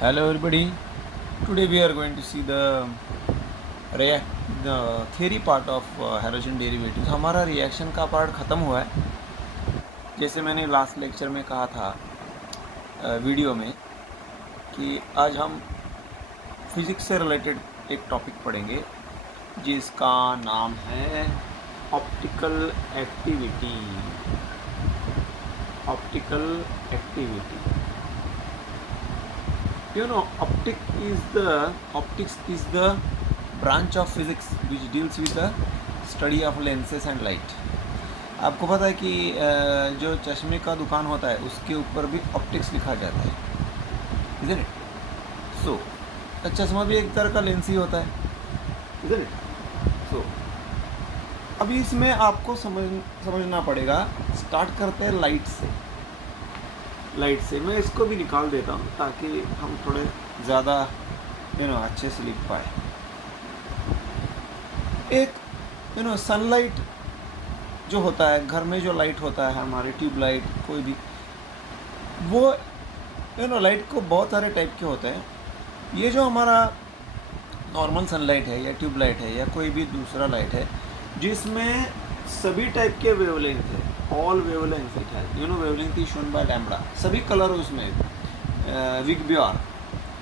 Hello everybody. Today we are going to see the theory part of halogen derivatives. हमारा reaction का part ख़त्म हुआ है. जैसे मैंने लास्ट लेक्चर में कहा था वीडियो में कि आज हम फिज़िक्स से रिलेटेड एक टॉपिक पढ़ेंगे जिसका नाम है optical activity. Optical activity. You know, optics is the branch of physics which deals with the study of lenses and light. आपको पता है कि जो चश्मे का दुकान होता है उसके ऊपर भी ऑप्टिक्स लिखा जाता है, इधर इट. सो चश्मा भी एक तरह का लेंस ही होता है, इधर इट. सो अभी इसमें आपको समझना पड़ेगा. स्टार्ट करते हैं लाइट से. मैं इसको भी निकाल देता हूँ ताकि हम थोड़े ज़्यादा अच्छे से लिख पाए. एक सनलाइट जो होता है, घर में जो लाइट होता है हमारे, ट्यूब लाइट कोई भी, वो लाइट को बहुत सारे टाइप के होते हैं. ये जो हमारा नॉर्मल सनलाइट है या ट्यूब लाइट है या कोई भी दूसरा लाइट है जिसमें सभी टाइप के वेवलेंथ है, all wavelength it has, wavelength is shown by lambda. सभी कलर उसमें, विगब्योर,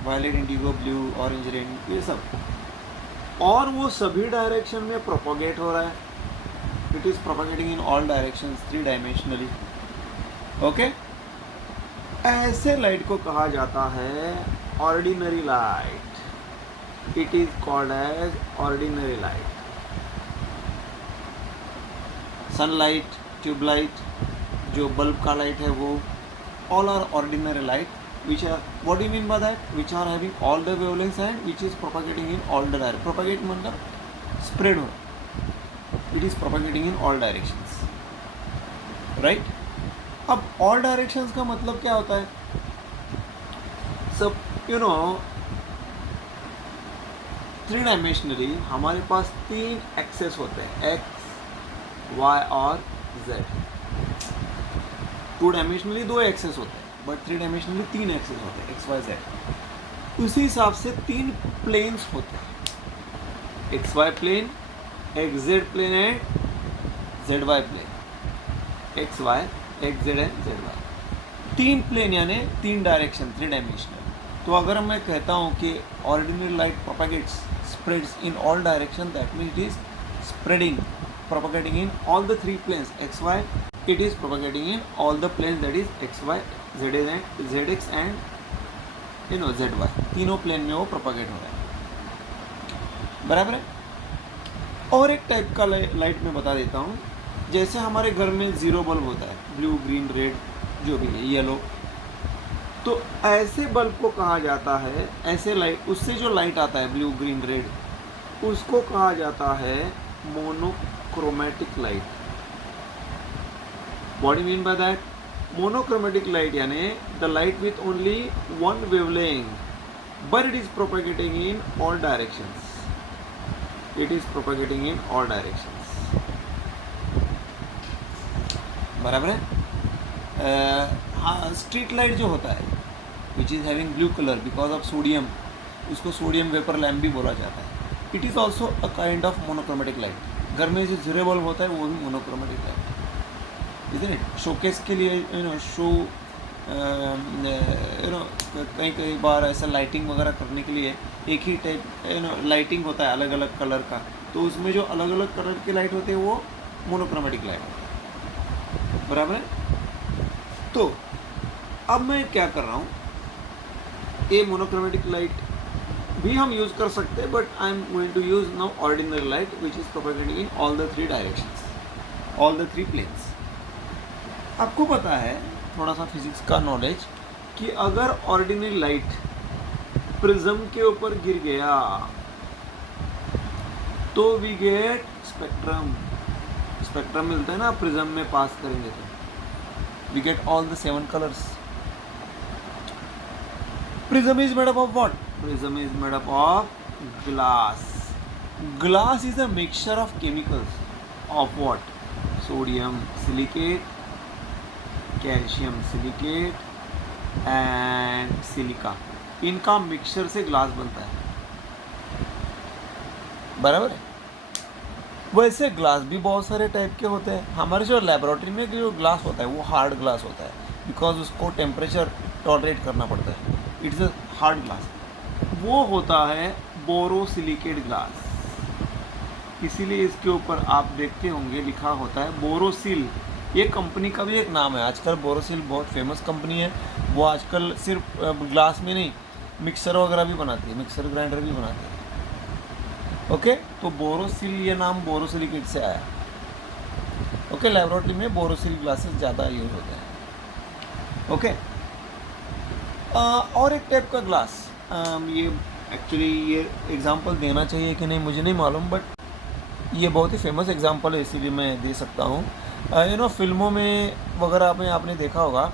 violet, indigo, blue, orange, red, ये सब. और वो सभी डायरेक्शन में प्रोपोगेट हो रहा है. It is propagating in all directions 3 dimensionally. Okay. ऐसे लाइट को कहा जाता है ordinary light. It is called as ordinary light. Sunlight, tube light, जो बल्ब का लाइट है वो, all are ordinary light which are, what do you mean by that, which are having all the wavelengths and which is propagating in all the directions. Propagate मतलब spread हो, it is propagating in all directions, right? अब all directions का मतलब क्या होता है? सब 3 dimensionally हमारे पास 3 एक्सेस होते हैं, x, y और z. 2 डायमेंशनली 2 एक्सेस होते हैं, बट 3 डायमेंशनली 3 एक्सेस होते हैं, एक्स वाई जेड. उसी हिसाब से 3 प्लेन्स होते हैं, X Y plane, X Z plane and Z Y plane. X Y, X Z and Z Y, 3 plane यानी 3 डायरेक्शन, 3 डायमेंशनल. तो अगर मैं कहता हूँ कि ordinary light propagates, spreads in all direction, that means it is spreading, propagating in all the 3 planes x y. It is propagating in all the planes, that is x y, zx and zy. तीनों plane में वो propagate हो रहा है, बराबर है. और एक टाइप का लाइट में बता देता हूँ. जैसे हमारे घर में 0 बल्ब होता है, ब्लू, ग्रीन, रेड, जो भी है, येलो. तो ऐसे बल्ब को कहा जाता है, ऐसे लाइट, उससे जो लाइट आता है ब्लू, ग्रीन, रेड, उसको कहा जाता है monochromatic light. What do you mean by that? Monochromatic light यानी the light with only one wavelength, but it is propagating in all directions. It is propagating in all directions. बराबर है. हाँ, street light जो होता है which is having blue color because of sodium, उसको sodium vapour lamp भी बोला जाता है. It is also a kind of monochromatic light. घर में जो 0 बल्ब होता है वो भी मोनोक्रोमेटिक लाइट, इधर इट. शोकेस के लिए शो कई बार ऐसा लाइटिंग वगैरह करने के लिए एक ही टाइप लाइटिंग होता है अलग अलग कलर का, तो उसमें जो अलग अलग कलर की लाइट होती है वो मोनोक्रोमेटिक लाइट होती है, बराबर है. तो अब मैं क्या कर रहा हूँ, ये मोनोक्रोमेटिक लाइट भी हम यूज़ कर सकते हैं, but I am going to use now ordinary light which is propagating in all the 3 directions, all the 3 planes. आपको पता है थोड़ा सा फिजिक्स का नॉलेज कि अगर ऑर्डिनरी लाइट प्रिज्म के ऊपर गिर गया तो वी गेट स्पेक्ट्रम. स्पेक्ट्रम मिलता है ना प्रिज्म में पास करेंगे तो we get all the 7 colours. Prism is made up of what? Prism is made up of glass. Glass is a mixture of chemicals of what? Sodium silicate, calcium silicate and silica. इनका mixture से glass बनता है, बराबर है। वैसे glass भी बहुत सारे टाइप के होते हैं। हमारे जो लेबोरेटरी में जो ग्लास होता है वो हार्ड ग्लास होता है, बिकॉज उसको टेम्परेचर टॉलरेट करना पड़ता है, इट्स अ हार्ड ग्लास। वो होता है बोरोसिलिकेट ग्लास, इसीलिए इसके ऊपर आप देखते होंगे लिखा होता है बोरोसिल। ये कंपनी का भी एक नाम है। आजकल बोरोसिल बहुत फेमस कंपनी है। वो आजकल सिर्फ ग्लास में नहीं, मिक्सर वगैरह भी बनाती है, मिक्सर ग्राइंडर भी बनाती है। ओके, तो बोरोसिल ये नाम बोरोसिलिकेट से आया। ओके, लेबोरेटरी में बोरोसिल ग्लासेस ज़्यादा यूज होते हैं। ओके, और एक टाइप का ग्लास, ये एक्चुअली ये एग्जांपल देना चाहिए कि नहीं मुझे नहीं मालूम, बट ये बहुत ही फेमस एग्जांपल है, इसीलिए मैं दे सकता हूँ। फिल्मों में वगैरह में आपने देखा होगा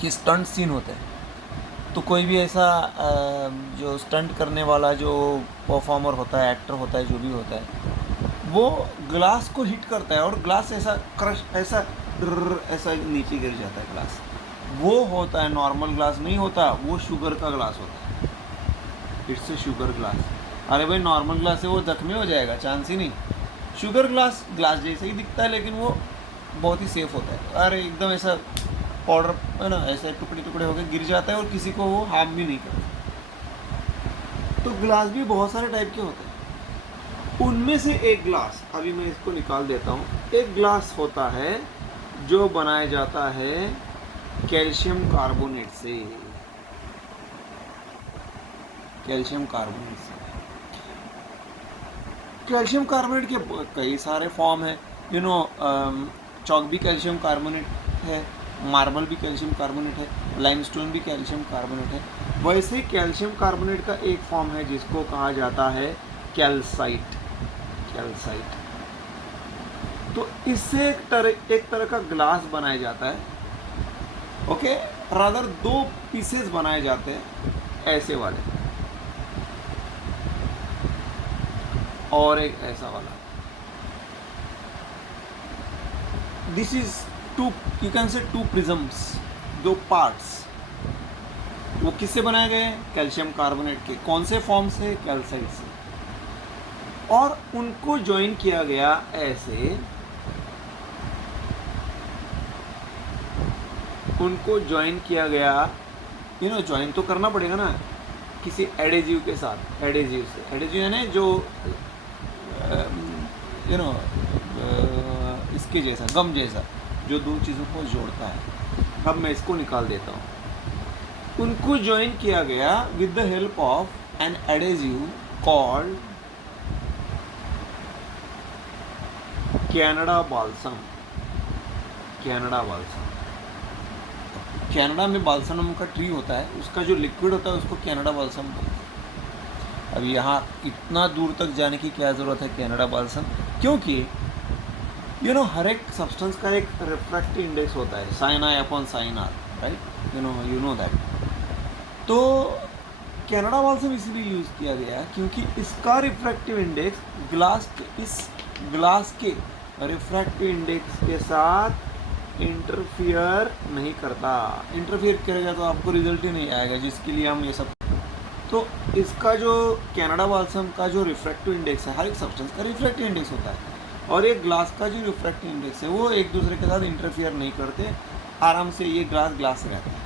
कि स्टंट सीन होते हैं, तो कोई भी ऐसा जो स्टंट करने वाला जो परफॉर्मर होता है, एक्टर होता है, जो भी होता है, वो ग्लास को हिट करता है और ग्लास ऐसा क्रश, ऐसा ऐसा नीचे गिर जाता है ग्लास। वो होता है नॉर्मल ग्लास नहीं होता, वो शुगर का ग्लास होता है, इट्स ए शुगर ग्लास। अरे भाई नॉर्मल ग्लास से वो जख्मी हो जाएगा, चांस ही नहीं। शुगर ग्लास ग्लास जैसा ही दिखता है, लेकिन वो बहुत ही सेफ होता है। अरे एकदम ऐसा पाउडर है ना, ऐसे टुकड़े टुकड़े होकर गिर जाता है और किसी को वो हार्म भी नहीं करता। तो ग्लास भी बहुत सारे टाइप के होते हैं। उनमें से एक ग्लास, अभी मैं इसको निकाल देता हूँ। एक ग्लास होता है जो बनाया जाता है कैल्शियम कार्बोनेट से, कैल्शियम कार्बोनेट से। कैल्शियम कार्बोनेट के कई सारे फॉर्म है। चॉक भी कैल्शियम कार्बोनेट है, मार्बल भी कैल्शियम कार्बोनेट है, लाइमस्टोन भी कैल्शियम कार्बोनेट है। वैसे ही कैल्शियम कार्बोनेट का एक फॉर्म है जिसको कहा जाता है कैल्साइट। कैल्साइट, तो इससे एक तरह का ग्लास बनाया जाता है। ओके, रादर दो पीसेस बनाए जाते हैं, ऐसे वाले और एक ऐसा वाला। This is two, you can say two prisms, दो पार्ट्स। वो किससे बनाए गए? कैल्शियम कार्बोनेट के। कौन से फॉर्म से? कैल्साइट से। और उनको ज्वाइन किया गया ऐसे, उनको ज्वाइन किया गया, ज्वाइन तो करना पड़ेगा ना किसी एडेजिव के साथ। एडेजिव से, एडेजिव यानी जो इसके जैसा, गम जैसा, जो दो चीज़ों को जोड़ता है। अब मैं इसको निकाल देता हूँ। उनको ज्वाइन किया गया with the help of an adhesive called Canada balsam. Canada balsam, Canada में बाल्सम का ट्री होता है, उसका जो लिक्विड होता है उसको कैनेडा बाल्सम बोलते हैं। अब यहाँ इतना दूर तक जाने की क्या ज़रूरत है कैनेडा बाल्सम, क्योंकि हर एक सब्सटेंस का एक रिफ्रैक्टिव इंडेक्स होता है, sine i upon sine r, right? You know that. तो कैनेडा बाल्सम इसलिए यूज़ किया गया क्योंकि इसका रिफ्रैक्टिव इंडेक्स इस ग्लास के रिफ्रैक्टिव इंडेक्स के साथ इंटरफियर नहीं करता। इंटरफियर करेगा तो आपको रिजल्ट ही नहीं आएगा, जिसके लिए हम ये सब। तो इसका जो कैनेडा बाल्सम का जो रिफ्रैक्टिव इंडेक्स है, हर एक सब्सटेंस का रिफ्रैक्टिव इंडेक्स होता है, और एक ग्लास का जो रिफ्रैक्टिव इंडेक्स है वो एक दूसरे के साथ इंटरफियर नहीं करते, आराम से ये ग्लास रहता है।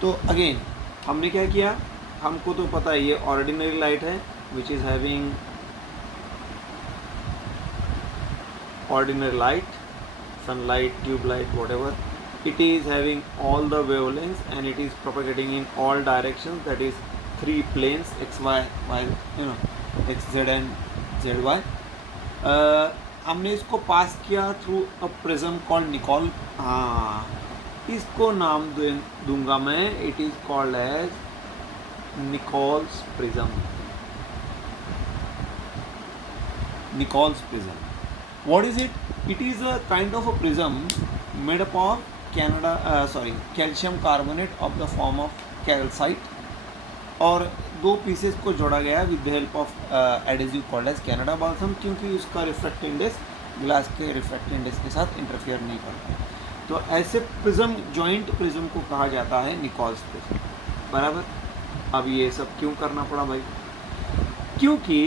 तो अगेन हमने क्या किया, हमको तो पता है ये ऑर्डिनरी लाइट है which is having ordinary light, sunlight, tube light, whatever. It is having all the wavelengths and it is propagating in all directions, that is 3 planes, x, y, y, x, z and z, y. हमने इसको pass किया through a prism called Nicol. हाँ, इसको नाम दूंगा मैं, it is called as Nicol's prism. Nicol's prism, what is it? It is a kind of a prism made up of calcium carbonate of the form of calcite, और दो pieces को जोड़ा गया with the help of adhesive called as Canada balsam, क्योंकि उसका refractive index glass के refractive index के साथ इंटरफियर नहीं करता। तो ऐसे प्रिज्म, जॉइंट प्रिज्म को कहा जाता है निकोल्स प्रिज्म, बराबर। अब ये सब क्यों करना पड़ा भाई? क्योंकि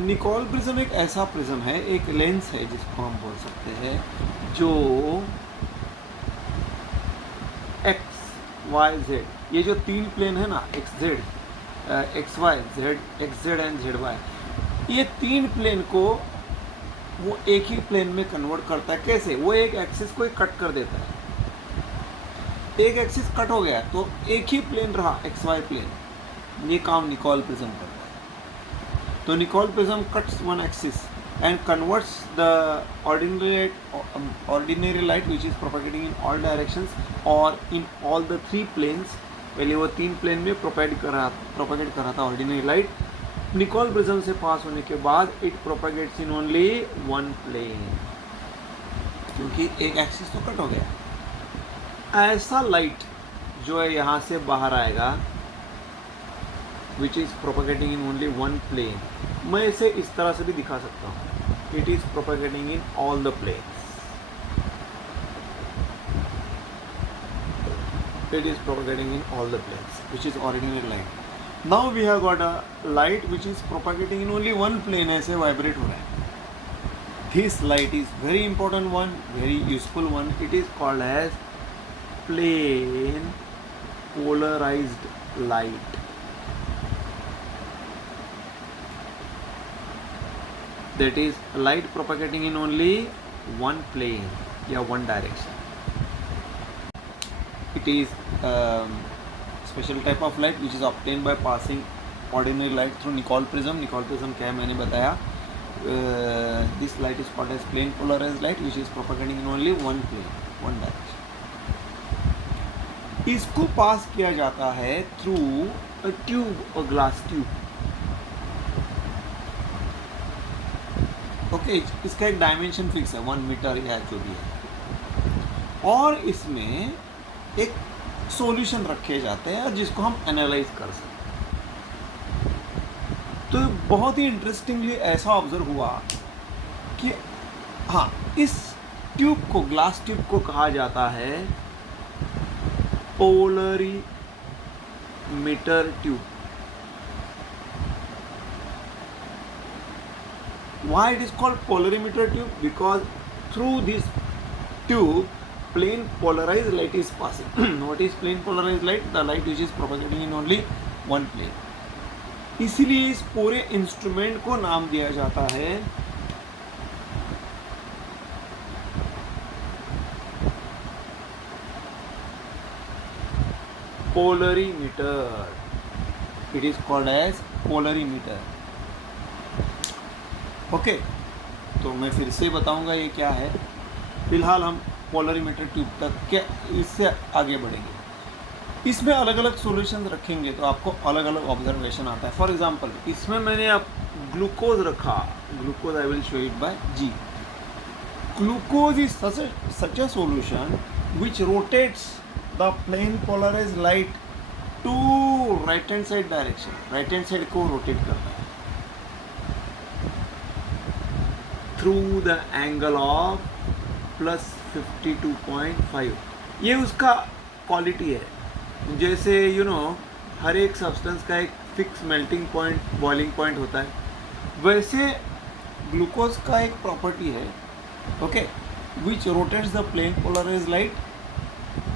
निकोल प्रिज्म एक ऐसा प्रिज्म है, एक लेंस है जिसको हम बोल सकते हैं, जो एक्स वाई जेड, ये जो तीन प्लेन है ना, X Z, X Y Z, X Z and Z Y, ये तीन प्लेन को वो एक ही प्लेन में कन्वर्ट करता है। कैसे? वो एक एक्सिस को कट कर देता है, एक एक्सिस कट हो गया तो एक ही प्लेन रहा, एक्स वाई प्लेन। ये काम निकोल प्रिज्म करता है। तो Nicol prism cuts one axis and converts the ordinary light which is propagating in all directions or in all the three planes। पहले वो तीन प्लेन में प्रोपेगेट कर रहा था ऑर्डिनरी लाइट, निकोल प्रिज्म से पास होने के बाद it propagates in only one plane, क्योंकि एक एक्सिस तो कट हो गया। ऐसा लाइट जो है यहाँ से बाहर आएगा which is propagating in only one plane, मैं इसे इस तरह से भी दिखा सकता हूँ, it is propagating in all the planes, it is propagating in all the planes which is ordinary light। now we have got a light which is propagating in only one plane, ऐसे vibrate हो रहा है। this light is very important one, very useful one, it is called as plane polarized light। that is light propagating in only one plane या one direction। it is special type of light which is obtained by passing ordinary light through Nicol prism। Nicol prism क्या है मैंने बताया, this light is called as plane polarized light which is propagating in only one plane, one direction। इसको pass किया जाता है through a tube, a glass tube। Okay इसका एक डायमेंशन फिक्स है 1 मीटर या जो भी है, और इसमें एक सॉल्यूशन रखे जाते हैं जिसको हम एनालाइज कर सकते हैं। तो बहुत ही इंटरेस्टिंगली ऐसा ऑब्जर्व हुआ कि हाँ, इस ट्यूब को, ग्लास ट्यूब को कहा जाता है polarimeter tube. Why it is called polarimeter tube? Because through this tube plane polarized light is passing। what is plane polarized light? The light which is propagating in only one plane। इसीलिए इस पूरे instrument को नाम दिया जाता है polarimeter। it is called as polarimeter। Okay तो मैं फिर से बताऊंगा ये क्या है। फिलहाल हम पोलरीमीटर ट्यूब तक क्या, इससे आगे बढ़ेंगे। इसमें अलग अलग सॉल्यूशंस रखेंगे तो आपको अलग अलग ऑब्जर्वेशन आता है। फॉर एग्जांपल इसमें मैंने अब ग्लूकोज रखा, glucose I will show it by जी। Glucose is such a solution which rotates the plane polarised light to right hand side direction. Right hand side को रोटेट करता है थ्रू द एंगल ऑफ +52.5। ये उसका quality है। जैसे you know हर एक substance का एक fix melting point, boiling point होता है, वैसे ग्लूकोज का एक प्रॉपर्टी है, okay, which rotates the plane polarised light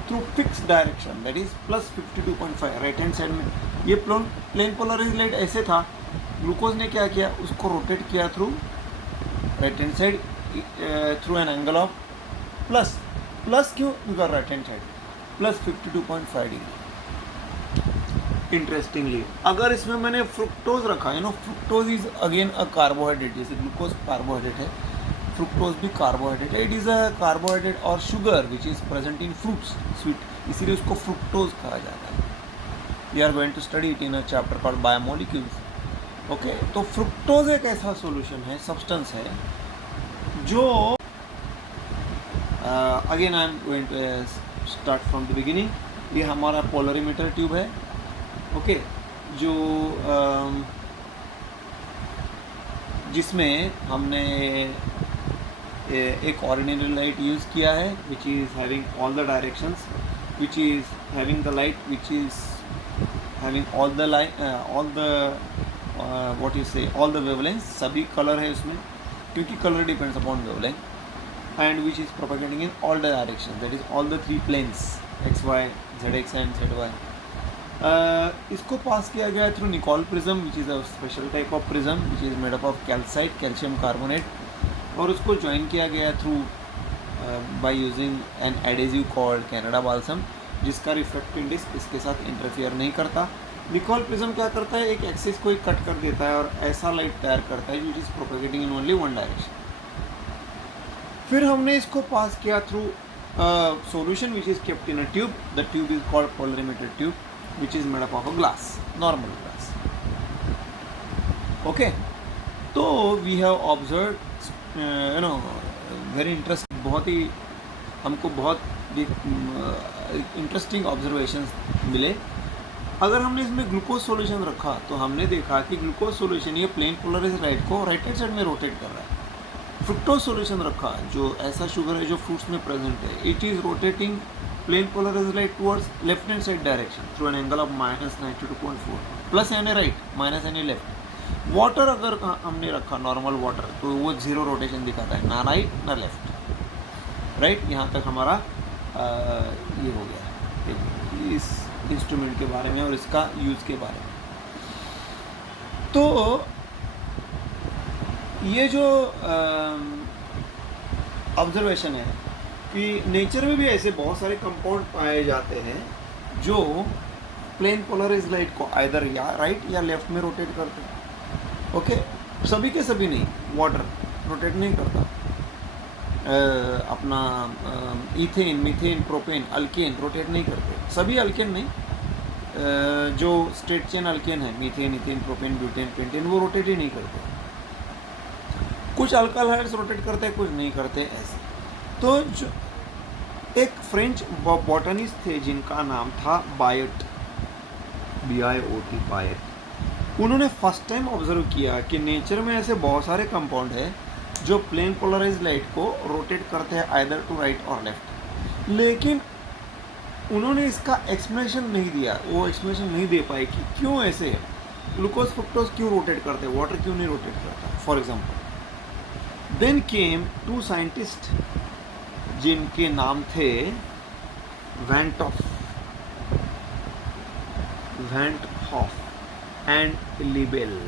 through fix direction, that is +52.5 right hand side में। ये प्लेन पोलराइज्ड लाइट ऐसे था, ग्लूकोज ने क्या किया, उसको रोटेट किया through right hand side through an angle of plus क्यों, because right hand side +52.5 degree. Interestingly अगर इसमें मैंने फ्रुक्टोज रखा, you know fructose is again a carbohydrate, जैसे ग्लूकोज कार्बोहाइड्रेट है, फ्रुक्टोज भी कार्बोहाइड्रेट है। इट इज़ अ कार्बोहाइड्रेट और sugar which is present in fruits, sweet, इसीलिए उसको फ्रुक्टोज कहा जाता है। We are going to study it in a chapter called biomolecules. Okay तो फ्रुक्टोज एक ऐसा सॉल्यूशन है, सब्सटेंस है, जो again I am going to start from the beginning. ये हमारा पोलरीमीटर ट्यूब है, ओके, जो जिसमें हमने एक ऑर्डिनरी लाइट यूज़ किया है which is having all the directions, which is having the light which is having all the what you say all the wavelength, सभी कलर है उसमें, क्योंकि colour depends upon wavelength, and which is propagating in all the direction, that is all the 3 planes X Y Z X and Z Y. इसको pass किया गया through Nicol prism, which is a special type of prism which is made up of calcite, calcium carbonate, और उसको join किया गया through by using an adhesive called Canada balsam, जिसका refractive disc इसके साथ इंटरफियर नहीं करता। निकोल प्रिज्म क्या करता है, एक एक्सिस को ही कट कर देता है और ऐसा लाइट तैयार करता है which is propagating in only one direction. फिर हमने इसको पास किया through solution which is kept in a tube, the tube is called polarimeter tube which is made up of a glass, normal glass. Okay, तो we have observe you know very interest, बहुत ही हमको बहुत interesting observations मिले। अगर हमने इसमें glucose solution रखा तो हमने देखा कि ग्लूकोज सॉल्यूशन ये प्लेन पोलराइज्ड लाइट को राइट हैंड साइड में रोटेट कर रहा है। फ्रुक्टोज सॉल्यूशन रखा जो ऐसा शुगर है जो फ्रूट्स में प्रेजेंट है, it is rotating plane polarised light towards left hand side direction through an angle of -92.4, plus यानी राइट, माइनस यानी लेफ्ट। वाटर अगर हमने रखा नॉर्मल वाटर तो वो जीरो रोटेशन दिखाता है, ना राइट ना लेफ्ट। राइट, यहाँ तक हमारा ये हो गया इस इंस्ट्रूमेंट के बारे में और इसका यूज़ के बारे में। तो ये जो ऑब्जर्वेशन है कि नेचर में भी ऐसे बहुत सारे कंपाउंड पाए जाते हैं जो प्लेन पोलराइज्ड लाइट को आइदर या राइट या लेफ्ट में रोटेट करते हैं। ओके, सभी के सभी नहीं, वाटर रोटेट नहीं करता, अपना ethane, methane, propane, alkane rotate नहीं करते, सभी अल्केन नहीं, जो स्ट्रेट चेन अल्केन है, methane, ethane, propane, butane, pentane, वो रोटेट ही नहीं करते। कुछ अल्कालाइड्स रोटेट करते हैं, कुछ नहीं करते, ऐसे। तो जो एक फ्रेंच बॉटनिस्ट थे जिनका नाम था बायट, BIOT, बायट। उन्होंने फर्स्ट टाइम ऑब्जर्व किया कि नेचर में ऐसे बहुत सारे कंपाउंड है जो प्लेन पोलराइज्ड लाइट को रोटेट करते हैं आइदर टू राइट और लेफ्ट, लेकिन उन्होंने इसका एक्सप्लेनेशन नहीं दिया, वो एक्सप्लेनेशन नहीं दे पाए कि क्यों ऐसे है, ग्लूकोज फ्रुक्टोज क्यों रोटेट करते हैं, वाटर क्यों नहीं रोटेट करता, for example. Then came 2 scientist जिनके नाम थे वैन हॉफ एंड लिबेल।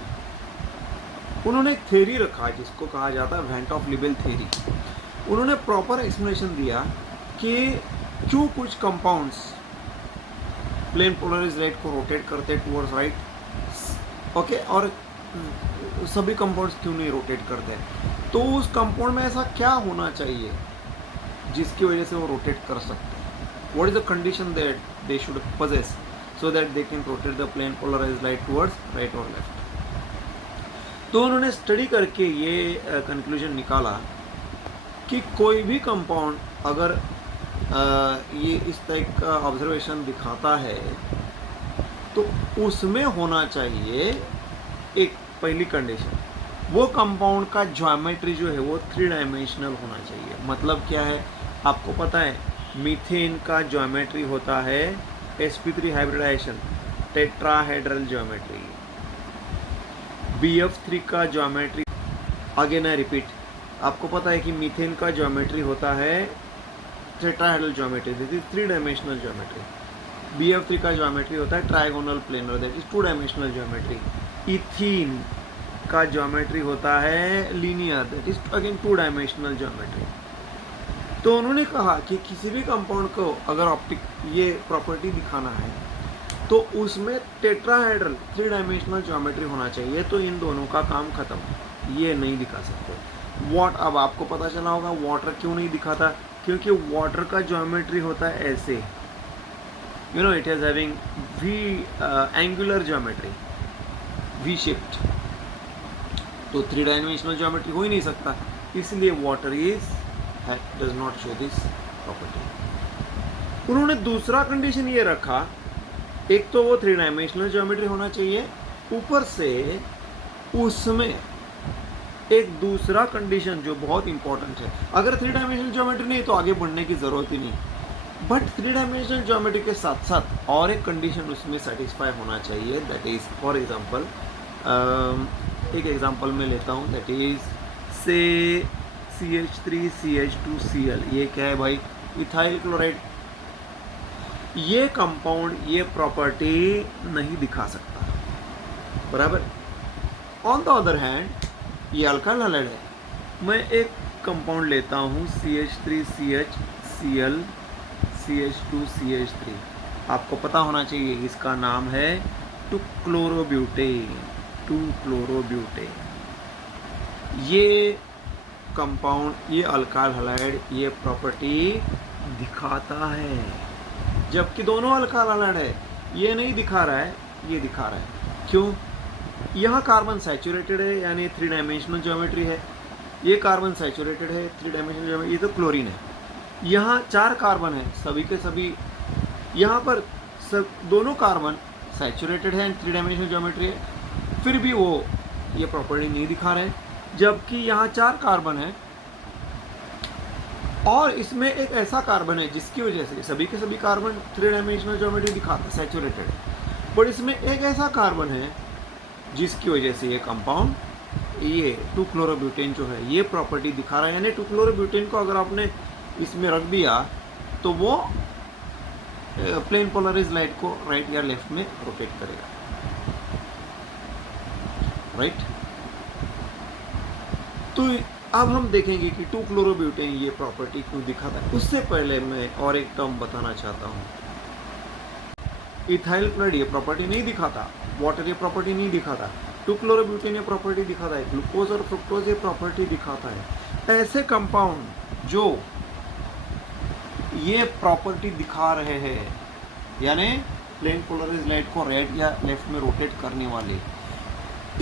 उन्होंने एक थ्योरी रखा जिसको कहा जाता है वैन हॉफ लिबेल थ्योरी। उन्होंने प्रॉपर एक्सप्लेनेशन दिया कि क्यों कुछ कंपाउंड्स प्लेन पोलराइज्ड लाइट को रोटेट करते हैं टुवर्ड्स राइट, ओके, और सभी कंपाउंड्स क्यों नहीं रोटेट करते। तो उस कंपाउंड में ऐसा क्या होना चाहिए जिसकी वजह से वो रोटेट कर सकते हैं, what is the condition that they should possess so that they can rotate the plane polarized light towards right or left। तो उन्होंने स्टडी करके ये कंक्लूजन निकाला कि कोई भी कंपाउंड अगर ये इस टाइप का ऑब्जर्वेशन दिखाता है तो उसमें होना चाहिए एक पहली कंडीशन, वो कंपाउंड का ज्योमेट्री जो है वो 3 डायमेंशनल होना चाहिए। मतलब क्या है, आपको पता है मीथेन का ज्योमेट्री होता है sp3 hybridisation, tetrahedral geometry. BF3 का ज्योमेट्री, अगेन आई रिपीट, आपको पता है कि मीथेन का ज्योमेट्री होता है tetrahedral geometry, this is 3 dimensional geometry. BF3 का ज्योमेट्री होता है trigonal planar, that is 2 dimensional geometry. Ethene का ज्योमेट्री होता है linear, that is again 2 dimensional geometry. तो उन्होंने कहा कि किसी भी कंपाउंड को अगर ऑप्टिक ये प्रॉपर्टी दिखाना है तो उसमें टेट्राहेड्रल 3 डायमेंशनल ज्योमेट्री होना चाहिए, तो इन दोनों का काम खत्म, ये नहीं दिखा सकते। अब आपको पता चला होगा वाटर क्यों नहीं दिखाता, क्योंकि वाटर का ज्योमेट्री होता है ऐसे, you know, it is having V angular geometry, V shaped, तो 3 डायमेंशनल ज्योमेट्री हो ही नहीं सकता, इसलिए water is does not show this property. उन्होंने दूसरा कंडीशन ये रखा, एक तो वो 3 डायमेंशनल ज्योमेट्री होना चाहिए, ऊपर से उसमें एक दूसरा कंडीशन जो बहुत इंपॉर्टेंट है, अगर 3 डायमेंशनल ज्योमेट्री नहीं तो आगे बढ़ने की ज़रूरत ही नहीं, बट थ्री डायमेंशनल ज्योमेट्री के साथ साथ और एक कंडीशन उसमें सेटिस्फाई होना चाहिए, दैट इज फॉर एग्जांपल, एक एग्जांपल मैं लेता हूँ, दैट इज से CH3CH2Cl, ये क्या है भाई, इथाइल क्लोराइड। ये कंपाउंड ये प्रॉपर्टी नहीं दिखा सकता, बराबर। ऑन द अदर हैंड ये अल्काइल हैलाइड है। मैं एक कंपाउंड लेता हूँ CH3CHCl CH2CH3, आपको पता होना चाहिए इसका नाम है 2-क्लोरोब्यूटेन। 2-क्लोरोब्यूटेन ये कंपाउंड ये अल्काइल हैलाइड ये प्रॉपर्टी दिखाता है, जबकि दोनों अल्काइल हैलाइड है। ये नहीं दिखा रहा है, ये दिखा रहा है। क्यों? यहाँ कार्बन सैचुरेटेड है, यानी थ्री डायमेंशनल ज्योमेट्री है। ये कार्बन सैचुरेटेड है, थ्री डायमेंशनल ज्योमेट्री, ये तो क्लोरीन है। यहाँ 4 कार्बन है, सभी के सभी यहाँ पर सब दोनों कार्बन सैचुरेटेड है एंड थ्री डायमेंशनल ज्योमेट्री है, फिर भी वो ये प्रॉपर्टी नहीं दिखा रहे, जबकि यहाँ 4 कार्बन है और इसमें एक ऐसा कार्बन है जिसकी वजह से सभी के सभी कार्बन थ्री डायमेंशनल ज्योमेट्री दिखाता है, सैचुरेटेड है, बट इसमें एक ऐसा कार्बन है जिसकी वजह से ये कंपाउंड ये 2-क्लोरोब्यूटेन जो है ये प्रॉपर्टी दिखा रहा है। यानी 2-क्लोरोब्यूटेन को अगर आपने इसमें रख दिया तो वो प्लेन पोलराइज्ड लाइट को राइट या लेफ्ट में रोटेट करेगा, राइट। तो अब हम देखेंगे कि 2-क्लोरोब्यूटेन ये प्रॉपर्टी क्यों दिखाता है। उससे पहले मैं और एक टर्म बताना चाहता हूँ। इथाइल क्लोराइड ये प्रॉपर्टी नहीं दिखाता, वाटर ये प्रॉपर्टी नहीं दिखाता, 2-क्लोरोब्यूटेन ये प्रॉपर्टी दिखाता है, ग्लूकोज और फ्रुक्टोज ये प्रॉपर्टी दिखाता है। ऐसे कंपाउंड जो ये प्रॉपर्टी दिखा रहे हैं, यानी प्लेन पोलराइज्ड लाइट को राइट या लेफ्ट में रोटेट करने वाले,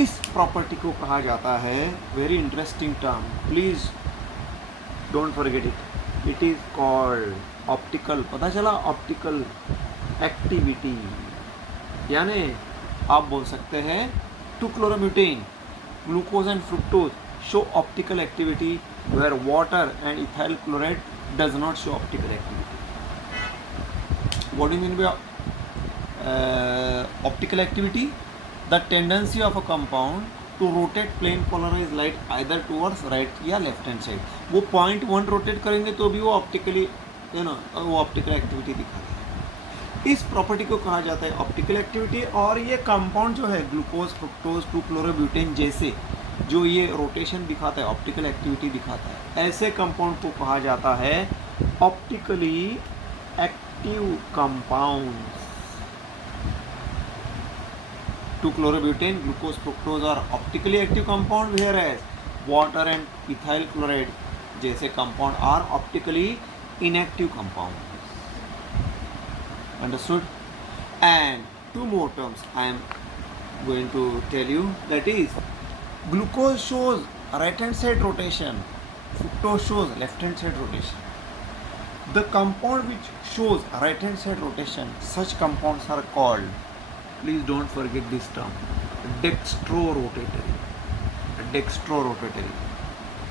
इस प्रॉपर्टी को कहा जाता है, very interesting term, please don't forget it, it is called optical. पता चला? Optical activity. यानी आप बोल सकते हैं two chlorobutane, glucose and fructose show optical activity where water and ethyl chloride does not show optical activity. What do you mean by optical activity? The tendency of a compound to rotate plane polarized light either towards right या left hand side. वो 0.1 rotate करेंगे तो भी वो optically वो optical activity दिखाता है। इस प्रॉपर्टी को कहा जाता है ऑप्टिकल एक्टिविटी। और ये कंपाउंड जो है ग्लूकोज फ्रुक्टोज 2-क्लोरोब्यूटेन जैसे जो ये रोटेशन दिखाता है, ऑप्टिकल एक्टिविटी दिखाता है, ऐसे कंपाउंड को कहा जाता है optically active compound. Two chlorobutane, glucose, fructose are optically active compound, whereas water and ethyl chloride जैसे compound are optically inactive compound. Understood? And 2 more terms I am going to tell you, that is glucose shows right hand side rotation, fructose shows left hand side rotation. The compound which shows right hand side rotation, such compounds are called, please don't forget this term, dextrorotatory. Dextrorotatory.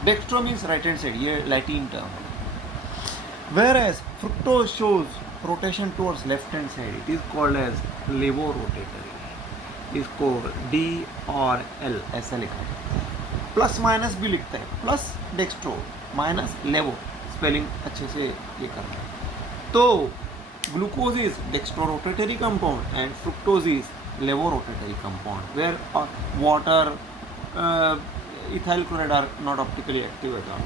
Dextro means right hand side, ये Latin term. Whereas fructose shows rotation towards left hand side, it is called as levorotatory. इसको D और L ऐसा लिखा जाता है, plus minus भी लिखते हैं, plus dextro minus laevo, spelling अच्छे से ये करना है। तो glucose is dextrorotatory compound and fructose is laevorotatory compound, where water ethyl chloride are not optically active at all.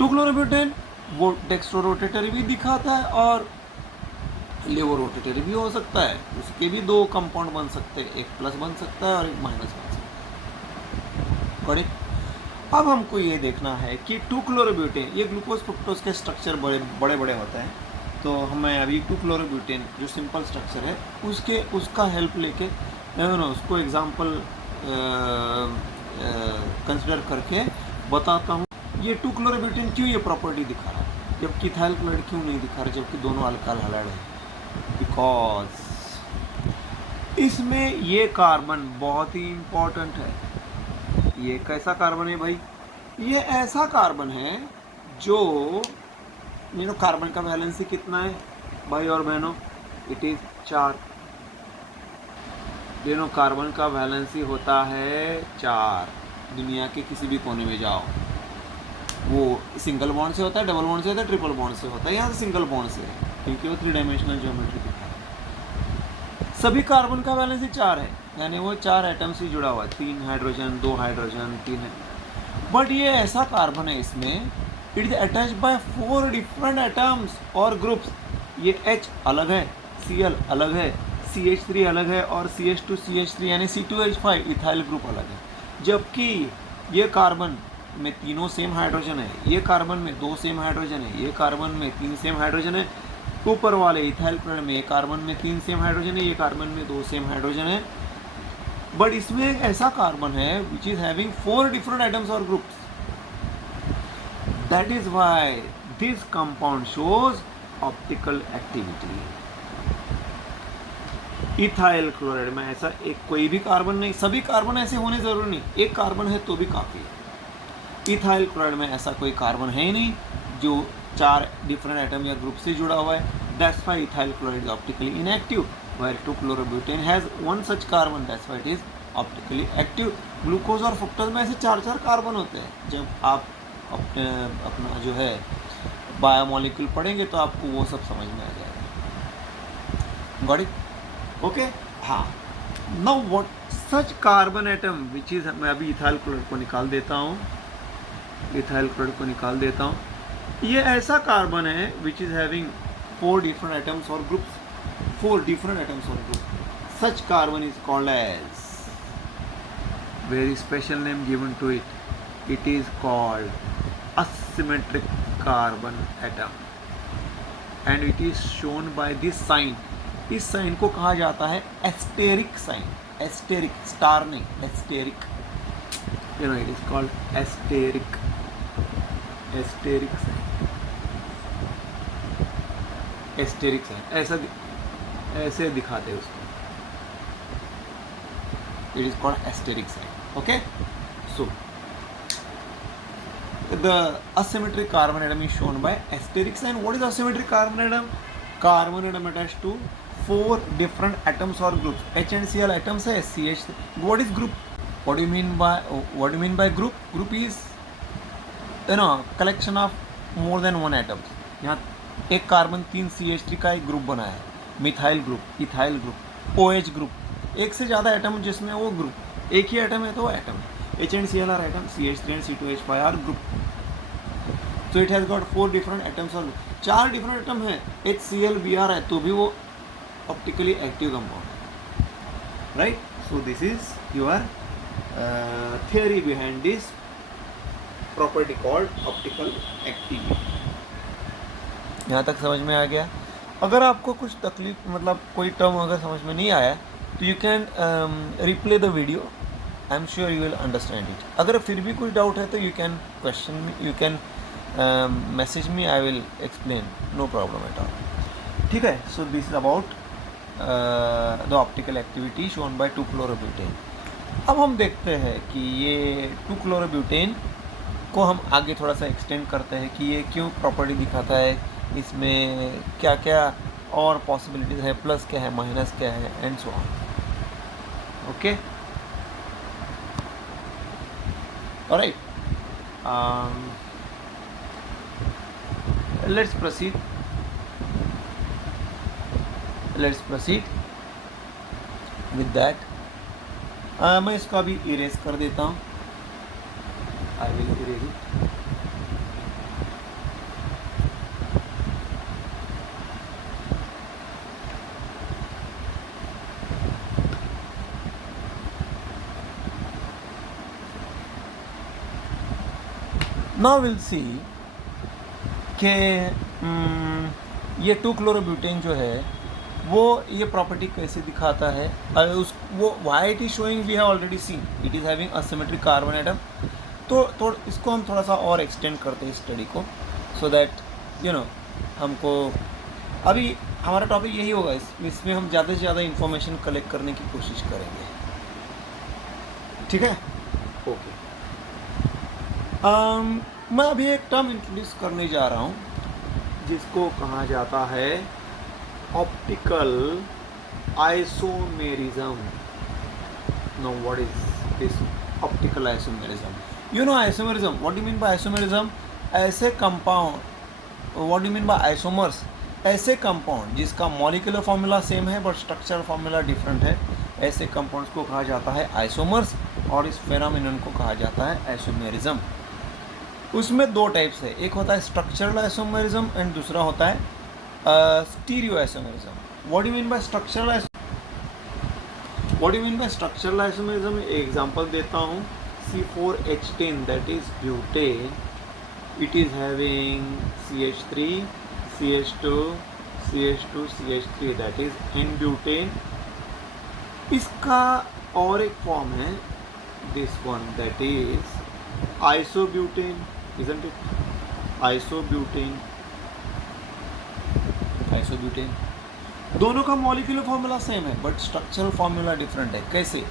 Two chlorobutane वो डेक्स्ट्रोरोटेटरी भी दिखाता है और लेवोरोटेटरी भी हो सकता है, उसके भी 2 कंपाउंड बन सकते हैं, एक प्लस बन सकता है और एक माइनस बन सकता है, करेक्ट। अब हमको ये देखना है कि 2-क्लोरोब्यूटेन ये ग्लूकोज फ्रुक्टोज के स्ट्रक्चर बड़े बड़े होते हैं, तो हमें अभी 2-क्लोरोब्यूटेन जो सिंपल स्ट्रक्चर है उसका हेल्प लेके उसको एग्जाम्पल कंसिडर करके बताता हूँ। ये 2-क्लोरोब्यूटेन क्यों ये प्रॉपर्टी दिखा रहा है जबकि इथाइल क्लोराइड क्यों नहीं दिखा रहा, जबकि दोनों अल्काइल हैलाइड है? बिकॉज इसमें ये कार्बन बहुत ही इम्पोर्टेंट है। ये कैसा कार्बन है भाई? ये ऐसा कार्बन है जो कार्बन का वैलेंसी कितना है भाई और बहनों, इट इज़ 4। दोनों कार्बन का वैलेंसी होता है 4। दुनिया के किसी भी कोने में जाओ, वो सिंगल बॉन्ड से होता है, डबल बॉन्ड से होता है, ट्रिपल बॉन्ड से होता है, यहाँ से सिंगल बॉन्ड से है क्योंकि वो 3 डायमेंशनल ज्योमेट्री दिखा है। सभी कार्बन का वैलेंसी 4 है, यानी वो 4 एटम से जुड़ा हुआ है, 3 हाइड्रोजन, 2 हाइड्रोजन, 3 है। बट ये ऐसा कार्बन है, इसमें it is attach bye 4 different atoms और ग्रुप्स। ये H अलग है, Cl अलग है, CH3 अलग है और CH2 CH3 यानी C2H5 इथाइल ग्रुप अलग है। जबकि ये कार्बन में तीनों सेम हाइड्रोजन है, ये कार्बन में 2 सेम हाइड्रोजन है, ये कार्बन में 3 सेम हाइड्रोजन है, ऊपर वाले इथाइल क्लोराइड में ये कार्बन में 3 सेम हाइड्रोजन है, ये कार्बन में 2 सेम हाइड्रोजन है। बट इसमें एक ऐसा कार्बन है which is having 4 different atoms और groups. That is why this compound shows optical activity. Ethyl chloride में ऐसा एक कोई भी कार्बन नहीं, सभी कार्बन ऐसे होने जरूरी नहीं, एक कार्बन है तो भी काफ़ी है। इथाइल क्लोराइड में ऐसा कोई कार्बन है ही नहीं जो 4 डिफरेंट एटम या ग्रुप से जुड़ा हुआ है। That's why ethyl chloride is optically inactive, where 2-chlorobutane has 1 such carbon, that's why it is optically active। Glucose और फ्रुक्टोज में ऐसे 4 कार्बन होते हैं। जब आप अपना जो है बायोमोलिक्यूल पढ़ेंगे तो आपको वो सब समझ में आ जाएगा। Got it? ओके, हाँ। Now what such carbon atom which is, मैं अभी इथाइल क्लोराइड को निकाल देता हूँ, इथाइल क्लोराइड को निकाल देता हूँ। ये ऐसा कार्बन है which is having 4 different atoms और groups, 4 different atoms or group. Such carbon is called as, very special name given to it. It is called asymmetric carbon atom, and it is shown by this sign. इस sign को कहा जाता है asterisk sign. Asterisk, star नहीं, asterisk. You know, it is called asteric. Asteric sign. Asteric sign ऐसे दिखाते हैं उसको। It is called asterisk sign. Okay, so the asymmetric carbon atom is shown by asterisk sign. What is asymmetric carbon atom? Carbon atom attached to 4 different atoms or groups. H and Cl atoms है, CH. What is group? What do you mean by group? Group is collection of more than 1 atoms. यहाँ एक carbon 3 CH3 का एक group बना है, methyl group, ethyl group, OH group, एक से ज़्यादा एटम जिसमें वो ग्रुप, एक ही एटम है तो वो एटम है। H and Cl are atom, CH3 and C2H5 are group. So it has got 4 different atoms और 4 डिफरेंट एटम है, HCl है तो भी वो ऑप्टिकली एक्टिव कंपाउंड है, right? So this is your theory behind this property called optical activity. यहाँ तक समझ में आ गया? अगर आपको कुछ तकलीफ, मतलब कोई टर्म अगर समझ में नहीं आया तो you can replay the video, I am sure you will understand it. अगर फिर भी कुछ डाउट है तो you can question me, you can message me, I will explain, no problem at all. ठीक है? So this is about the optical activity shown by 2-chlorobutane। अब हम देखते हैं कि ये 2-chlorobutane को हम आगे थोड़ा सा एक्सटेंड करते हैं कि ये क्यों प्रॉपर्टी दिखाता है, इसमें क्या क्या और पॉसिबिलिटीज़ है, प्लस क्या है, माइनस क्या है, and so on. Okay, alright, let's proceed with that. मैं इसको अभी इरेज कर देता हूँ, I will erase it. Now will see कि ये 2-chlorobutane जो है वो ये प्रॉपर्टी कैसे दिखाता है। उस वो why it is showing, we have already seen, it is having asymmetric carbon atom. तो इसको हम थोड़ा सा और एक्सटेंड करते हैं स्टडी को, सो दैट यू नो हमको अभी हमारा टॉपिक यही होगा, इसमें हम ज़्यादा से ज़्यादा इंफॉर्मेशन कलेक्ट करने की कोशिश करेंगे। ठीक है? ओके। मैं अभी एक टर्म इंट्रोड्यूस करने जा रहा हूँ जिसको कहा जाता है optical isomerism. Now what is this optical isomerism? You know isomerism. What do you mean by isomerism? ऐसे compound, what do mean by isomers, ऐसे कंपाउंड जिसका मॉलिक्यूलर फार्मूला सेम है बट स्ट्रक्चर फार्मूला डिफरेंट है, ऐसे compounds को कहा जाता है आइसोमर्स, और इस फेनोमेनन को कहा जाता है आइसोमेरिज्म। उसमें दो टाइप्स है, एक होता है स्ट्रक्चरल आइसोमेरिज्म एंड दूसरा होता है stereo isomerism. What do mean by structural isomerism? Example देता हूँ, C4H10 that is butane, it is having CH3, CH2, CH2, CH3 that is N-butane. इसका और एक फॉर्म है, this one that is isobutane, isn't it? Isobutane. दोनों का molecular formula same है but structural formula different है। कैसे?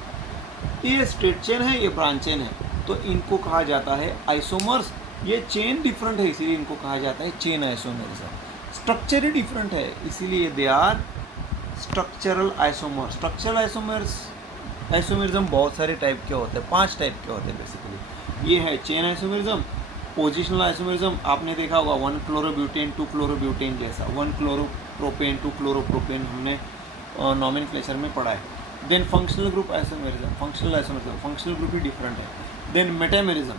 ये स्ट्रेट चेन है, ये ब्रांच चेन है, तो इनको कहा जाता है आइसोमर्स। ये चेन डिफरेंट है इसीलिए इनको कहा जाता है चेन आइसोमरिज्म। स्ट्रक्चर ही डिफरेंट है इसीलिए they are structural isomer. Structural isomerism बहुत सारे टाइप के होते हैं, 5 टाइप के होते हैं बेसिकली। ये है चेन आइसोमरिज्म, पोजिशनल आइसोमरिज्म, आपने देखा होगा 1 क्लोरोब्यूटेन 2 क्लोरोब्यूटेन जैसा, 1 क्लोरोप्रोपेन 2 क्लोरोप्रोपेन हमने नॉमेनक्लेचर में पढ़ा है। Then functional group isomerism, functional group ही डिफरेंट है। Then metamerism,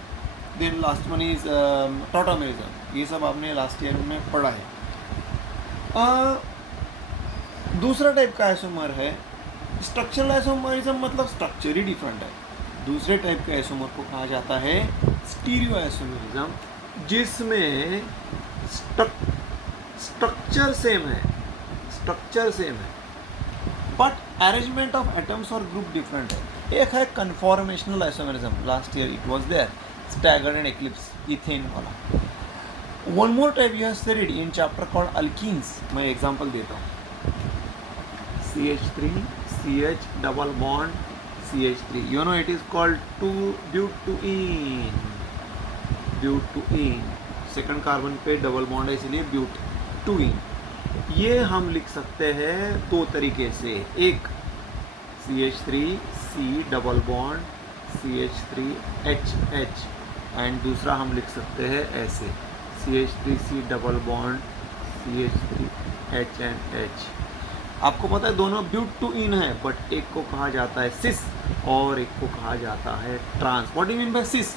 then last one is tautomerism, ये सब आपने लास्ट ईयर में पढ़ा है। दूसरा टाइप का आइसोमर है स्ट्रक्चरल आइसोमरिज्म, मतलब स्ट्रक्चर ही डिफरेंट है। दूसरे टाइप के आइसोमर को कहा जाता है स्टीरियो आइसोमरिज्म, जिसमें स्ट्रक्चर सेम है बट अरेंजमेंट ऑफ एटम्स और ग्रुप डिफरेंट है। एक है conformational isomerism, last year it was there, staggered and eclipse, ethane वाला। One more type you have studied in chapter called alkenes, मैं example देता हूँ। CH3 CH double bond CH3, you know it is called 2-butene, second carbon पे double bond है इसलिए butane. ये हम लिख सकते हैं दो तरीके से, एक CH3C double bond CH3HH, and दूसरा हम लिख सकते हैं ऐसे CH3C डबल बॉन्ड CH3HNH। आपको पता है दोनों ब्यूटेन है बट एक को कहा जाता है सिस और एक को कहा जाता है trans. What do you mean by cis?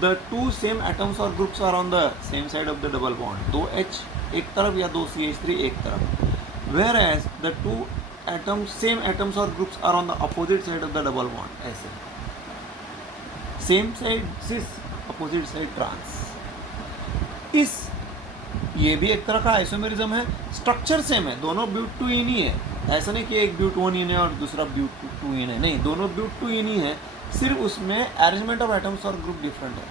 The two same atoms और groups are on the same side of the double bond, 2 H एक तरफ या 2 CH3 एक तरफ, whereas the two atoms same atoms और groups are on the opposite side of the double bond, ऐसे same side cis opposite side trans. ये भी एक तरह का आइसोमेरिज्म है, स्ट्रक्चर सेम है, दोनों ब्यूटेन ही है, ऐसा नहीं कि एक ब्यूटेन है और दूसरा ब्यूटेन है, नहीं, दोनों ब्यूटेन ही है, सिर्फ उसमें अरेंजमेंट ऑफ एटम्स और ग्रुप डिफरेंट है।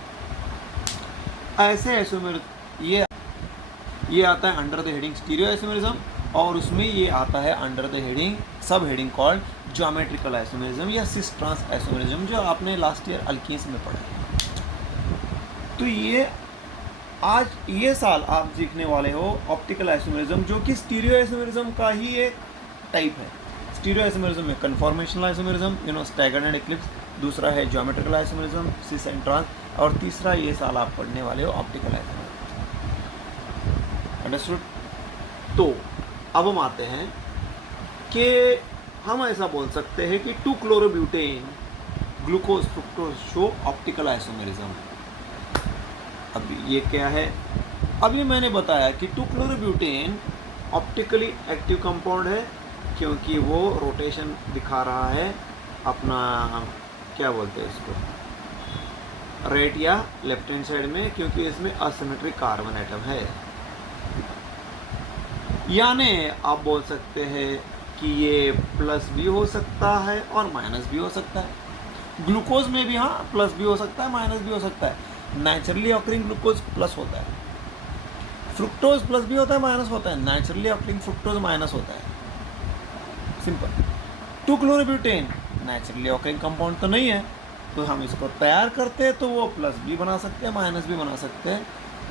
ऐसे आइसोमेरिज्म ये आता है under the heading stereo isomerism, और उसमें ये आता है अंडर द हेडिंग सब हेडिंग कॉल्ड ज्योमेट्रिकल आइसोमेरिज्म या सिस ट्रांस आइसोमेरिज्म, जो आपने लास्ट ईयर अल्कीन्स में पढ़ा है। तो ये साल आप सीखने वाले हो ऑप्टिकल आइसोमेरिज्म, जो कि स्टीरियो आइसोमेरिज्म का ही एक टाइप है। स्टीरियो आइसोमेरिज्म में conformational isomerism, staggered and eclipse, दूसरा है geometrical isomerism cis and trans, और तीसरा ये साल आप पढ़ने वाले हो ऑप्टिकल आइसोमेरिज्म। अंडरस्टूड? तो अब हम आते हैं कि हम ऐसा बोल सकते हैं कि 2 chlorobutane glucose fructose show optical isomerism. अब ये क्या है? अभी मैंने बताया कि 2 क्लोरोब्यूटेन ऑप्टिकली एक्टिव कंपाउंड है क्योंकि वो रोटेशन दिखा रहा है अपना, क्या बोलते हैं इसको, राइट या लेफ्ट हैंड साइड में, क्योंकि इसमें असिमेट्रिक कार्बन एटम है। यानी आप बोल सकते हैं कि ये प्लस भी हो सकता है और माइनस भी हो सकता है। ग्लूकोज में भी हाँ प्लस भी हो सकता है माइनस भी हो सकता है। नेचुरली ऑकरिंग ग्लूकोज प्लस होता है, फ्रुक्टोज प्लस भी होता है माइनस होता है, नेचुरली ऑकरिंग फ्रुक्टोज माइनस होता है, simple. 2 chlorobutane naturally occurring compound तो नहीं है, तो हम इसको तैयार करते हैं तो वो प्लस भी बना सकते हैं माइनस भी बना सकते हैं,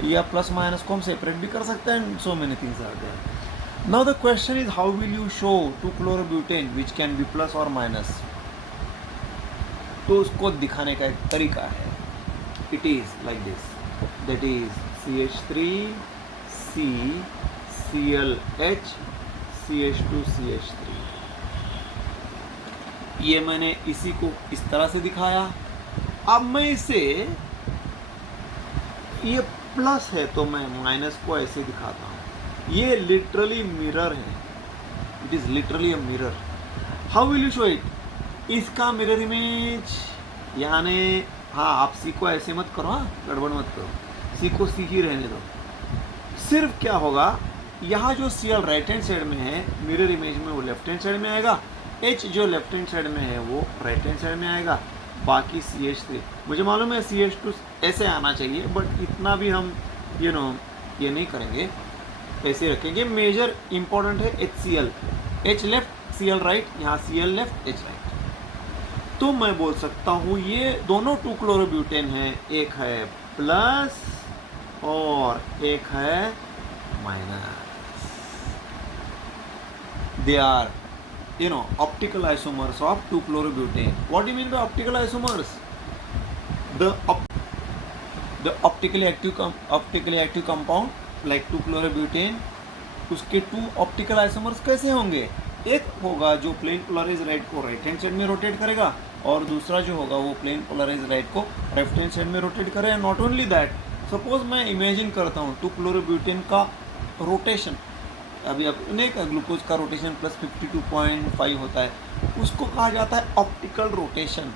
या प्लस माइनस को हम सेपरेट भी कर सकते हैं, so many things are there. Now the question is, how will you show 2-chlorobutane which can be plus or minus? तो उसको दिखाने का एक तरीका है. It is like this. That is CH3 C ClH CH2 CH3. ये मैंने इसी को इस तरह से दिखाया. अब मैं इसे, ये प्लस है तो मैं माइनस को ऐसे दिखाता हूँ. ये लिटरली मिरर है. It is literally a mirror. How will you show it? इसका मिरर इमेज यानी, हाँ आप सी को ऐसे मत करो, हाँ गड़बड़ मत करो, सी को सी ही रहने दो. सिर्फ क्या होगा, यहाँ जो Cl राइट हैंड साइड में है मिरर इमेज में वो लेफ्ट हैंड साइड में आएगा, H जो लेफ्ट हैंड साइड में है वो राइट हैंड साइड में आएगा, बाकी CH3. मुझे मालूम है CH2 ऐसे आना चाहिए, बट इतना भी हम ये नहीं करेंगे, ऐसे रखेंगे. मेजर इंपॉर्टेंट है HCl, H left Cl right, यहाँ Cl लेफ्ट H राइट. तो मैं बोल सकता हूँ ये दोनों 2-क्लोरोब्यूटेन है, एक है प्लस और एक है minus. They are optical isomers of 2-chlorobutane. What do you mean by optical isomers? The optically active compound like 2-chlorobutane, उसके 2 optical isomers कैसे होंगे? एक होगा जो प्लेन पोलराइज राइट को राइट हैंड साइड में रोटेट करेगा, और दूसरा जो होगा वो प्लेन पोलराइज राइट को लेफ्ट हैंड साइड में रोटेट करेगा. नॉट ओनली दैट, सपोज मैं इमेजिन करता हूँ 2-क्लोरोब्यूटेन का रोटेशन. अभी अपने का ग्लूकोज का रोटेशन प्लस 52.5 होता है, उसको कहा जाता है ऑप्टिकल रोटेशन.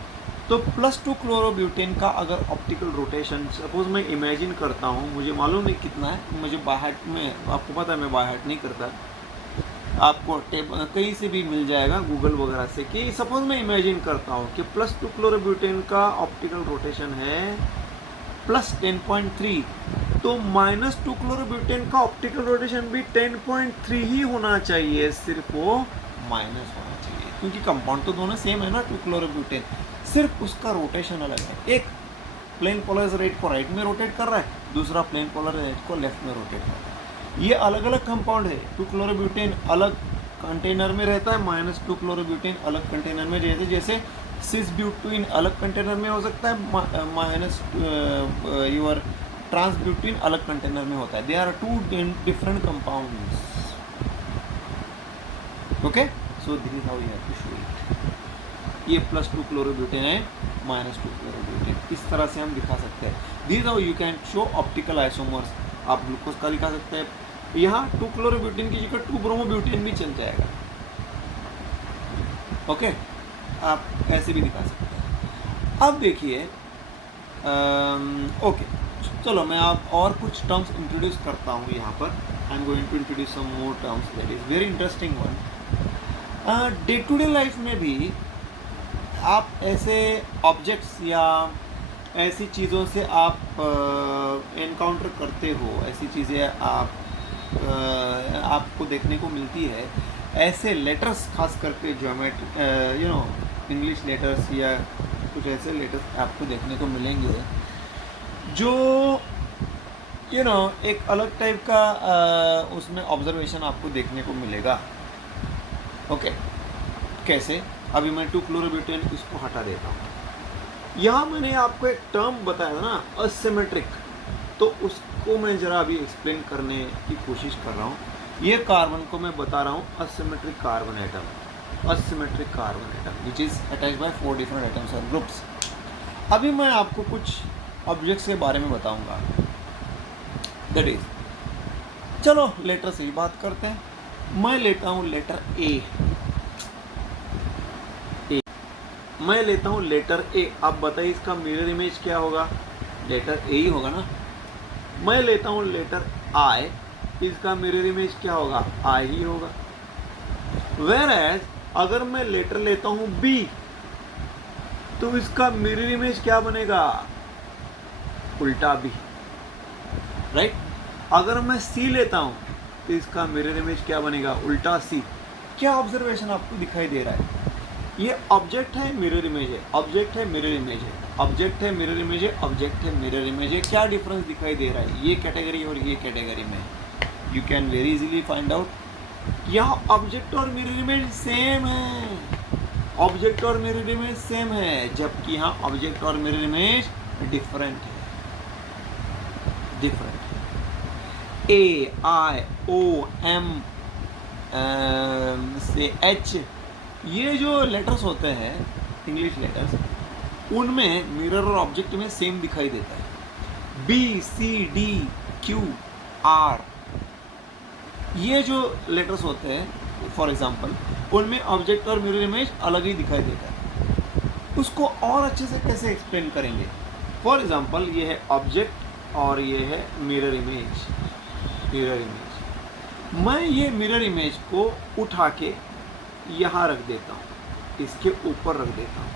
तो प्लस 2-क्लोरोब्यूटेन का अगर ऑप्टिकल रोटेशन सपोज मैं इमेजिन करता हूँ, मुझे मालूम नहीं कितना है, मुझे बाहट में, आपको पता है मैं बाहट नहीं करता, आपको कहीं से भी मिल जाएगा गूगल वगैरह से, कि सपोज मैं इमेजिन करता हूँ कि प्लस 2-क्लोरोब्यूटेन का ऑप्टिकल रोटेशन है प्लस 10.3, तो माइनस 2-क्लोरोब्यूटेन का ऑप्टिकल रोटेशन भी 10.3 ही होना चाहिए, सिर्फ वो माइनस होना चाहिए, क्योंकि कंपाउंड तो दोनों सेम है ना 2-क्लोरोब्यूटेन, सिर्फ उसका रोटेशन अलग है. एक प्लेन पोलराइज राइट को राइट में रोटेट कर रहा है, दूसरा प्लेन पोलराइज राइट को लेफ्ट में रोटेट कर रहा है. ये अलग अलग कंपाउंड है. 2-क्लोरोब्यूटेन अलग कंटेनर में रहता है, माइनस 2-क्लोरोब्यूटेन अलग कंटेनर में रहता है. जैसे सिस-ब्यूटीन अलग कंटेनर में हो सकता है, माइनस योर ट्रांस-ब्यूटीन अलग कंटेनर में होता है. They are 2 different compounds. Okay, so this is how you have to show it. ये प्लस 2-क्लोरोब्यूटेन है, माइनस 2-क्लोरोब्यूटेन, इस तरह से हम दिखा सकते हैं. This how you can show optical isomers. आप ग्लूकोज का दिखा सकते हैं, यहाँ 2-क्लोरोब्यूटेन की जगह 2-ब्रोमोब्यूटेन भी चल जाएगा. ओके, आप ऐसे भी दिखा सकते हैं. अब देखिए, ओके चलो मैं आप और कुछ टर्म्स इंट्रोड्यूस करता हूँ यहाँ पर. I am going to introduce some more terms that is very interesting one. Day to day life में भी आप ऐसे ऑब्जेक्ट्स या ऐसी चीज़ों से आप एनकाउंटर करते हो, ऐसी चीज़ें आपको देखने को मिलती है. ऐसे लेटर्स खास करके ज्योमेट्री इंग्लिश लेटर्स या कुछ ऐसे लेटर्स आपको देखने को मिलेंगे जो एक अलग टाइप का उसमें ऑब्जर्वेशन आपको देखने को मिलेगा. ओके, कैसे? अभी मैं 2-क्लोरोब्यूटेन इसको हटा देता हूँ. यहाँ मैंने आपको एक टर्म बताया था ना, असिमेट्रिक, तो उसको मैं ज़रा अभी एक्सप्लेन करने की कोशिश कर रहा हूँ. ये कार्बन को मैं बता रहा हूँ asymmetric carbon atom, asymmetric carbon atom which is attached bye 4 different atoms और ग्रुप्स. अभी मैं आपको कुछ ऑब्जेक्ट्स के बारे में बताऊँगा. दैट इज़, चलो लेटर से ही बात करते हैं. मैं लेता हूँ लेटर ए. मैं लेता हूँ लेटर ए. आप बताइए इसका मिरर इमेज क्या होगा? लेटर ए ही होगा ना. मैं लेता हूँ लेटर आई. इसका मिरर इमेज क्या होगा? आई ही होगा. वेयर एज अगर मैं लेटर लेता हूँ बी, तो इसका मिरर इमेज क्या बनेगा? उल्टा बी, राइट. अगर मैं सी लेता हूँ तो इसका मिरर इमेज क्या बनेगा? उल्टा सी. क्या ऑब्जर्वेशन आपको दिखाई दे रहा है? ये ऑब्जेक्ट है, मिरर इमेज है, ऑब्जेक्ट है, मिरर इमेज है, ऑब्जेक्ट है, मिरर इमेज है, ऑब्जेक्ट है, मिरर इमेज है. क्या डिफरेंस दिखाई दे रहा है ये कैटेगरी और ये कैटेगरी में? You can very easily find out. यहाँ ऑब्जेक्ट और मिरर इमेज सेम है, ऑब्जेक्ट और मिरर इमेज सेम है, जबकि यहाँ ऑब्जेक्ट और मिरर इमेज डिफरेंट है, डिफरेंट है। ए आई ओ एम से एच, ये जो लेटर्स होते हैं इंग्लिश लेटर्स, उनमें मिरर और ऑब्जेक्ट में सेम दिखाई देता है। B C D Q R, ये जो लेटर्स होते हैं फॉर एग्जांपल, उनमें ऑब्जेक्ट और मिरर इमेज अलग ही दिखाई देता है। उसको और अच्छे से कैसे एक्सप्लेन करेंगे? फॉर एग्जांपल ये है ऑब्जेक्ट और ये है मिरर इमेज, मिरर इमेज। मैं ये मिरर इमेज को उठा के यहाँ रख देता हूँ, इसके ऊपर रख देता हूँ,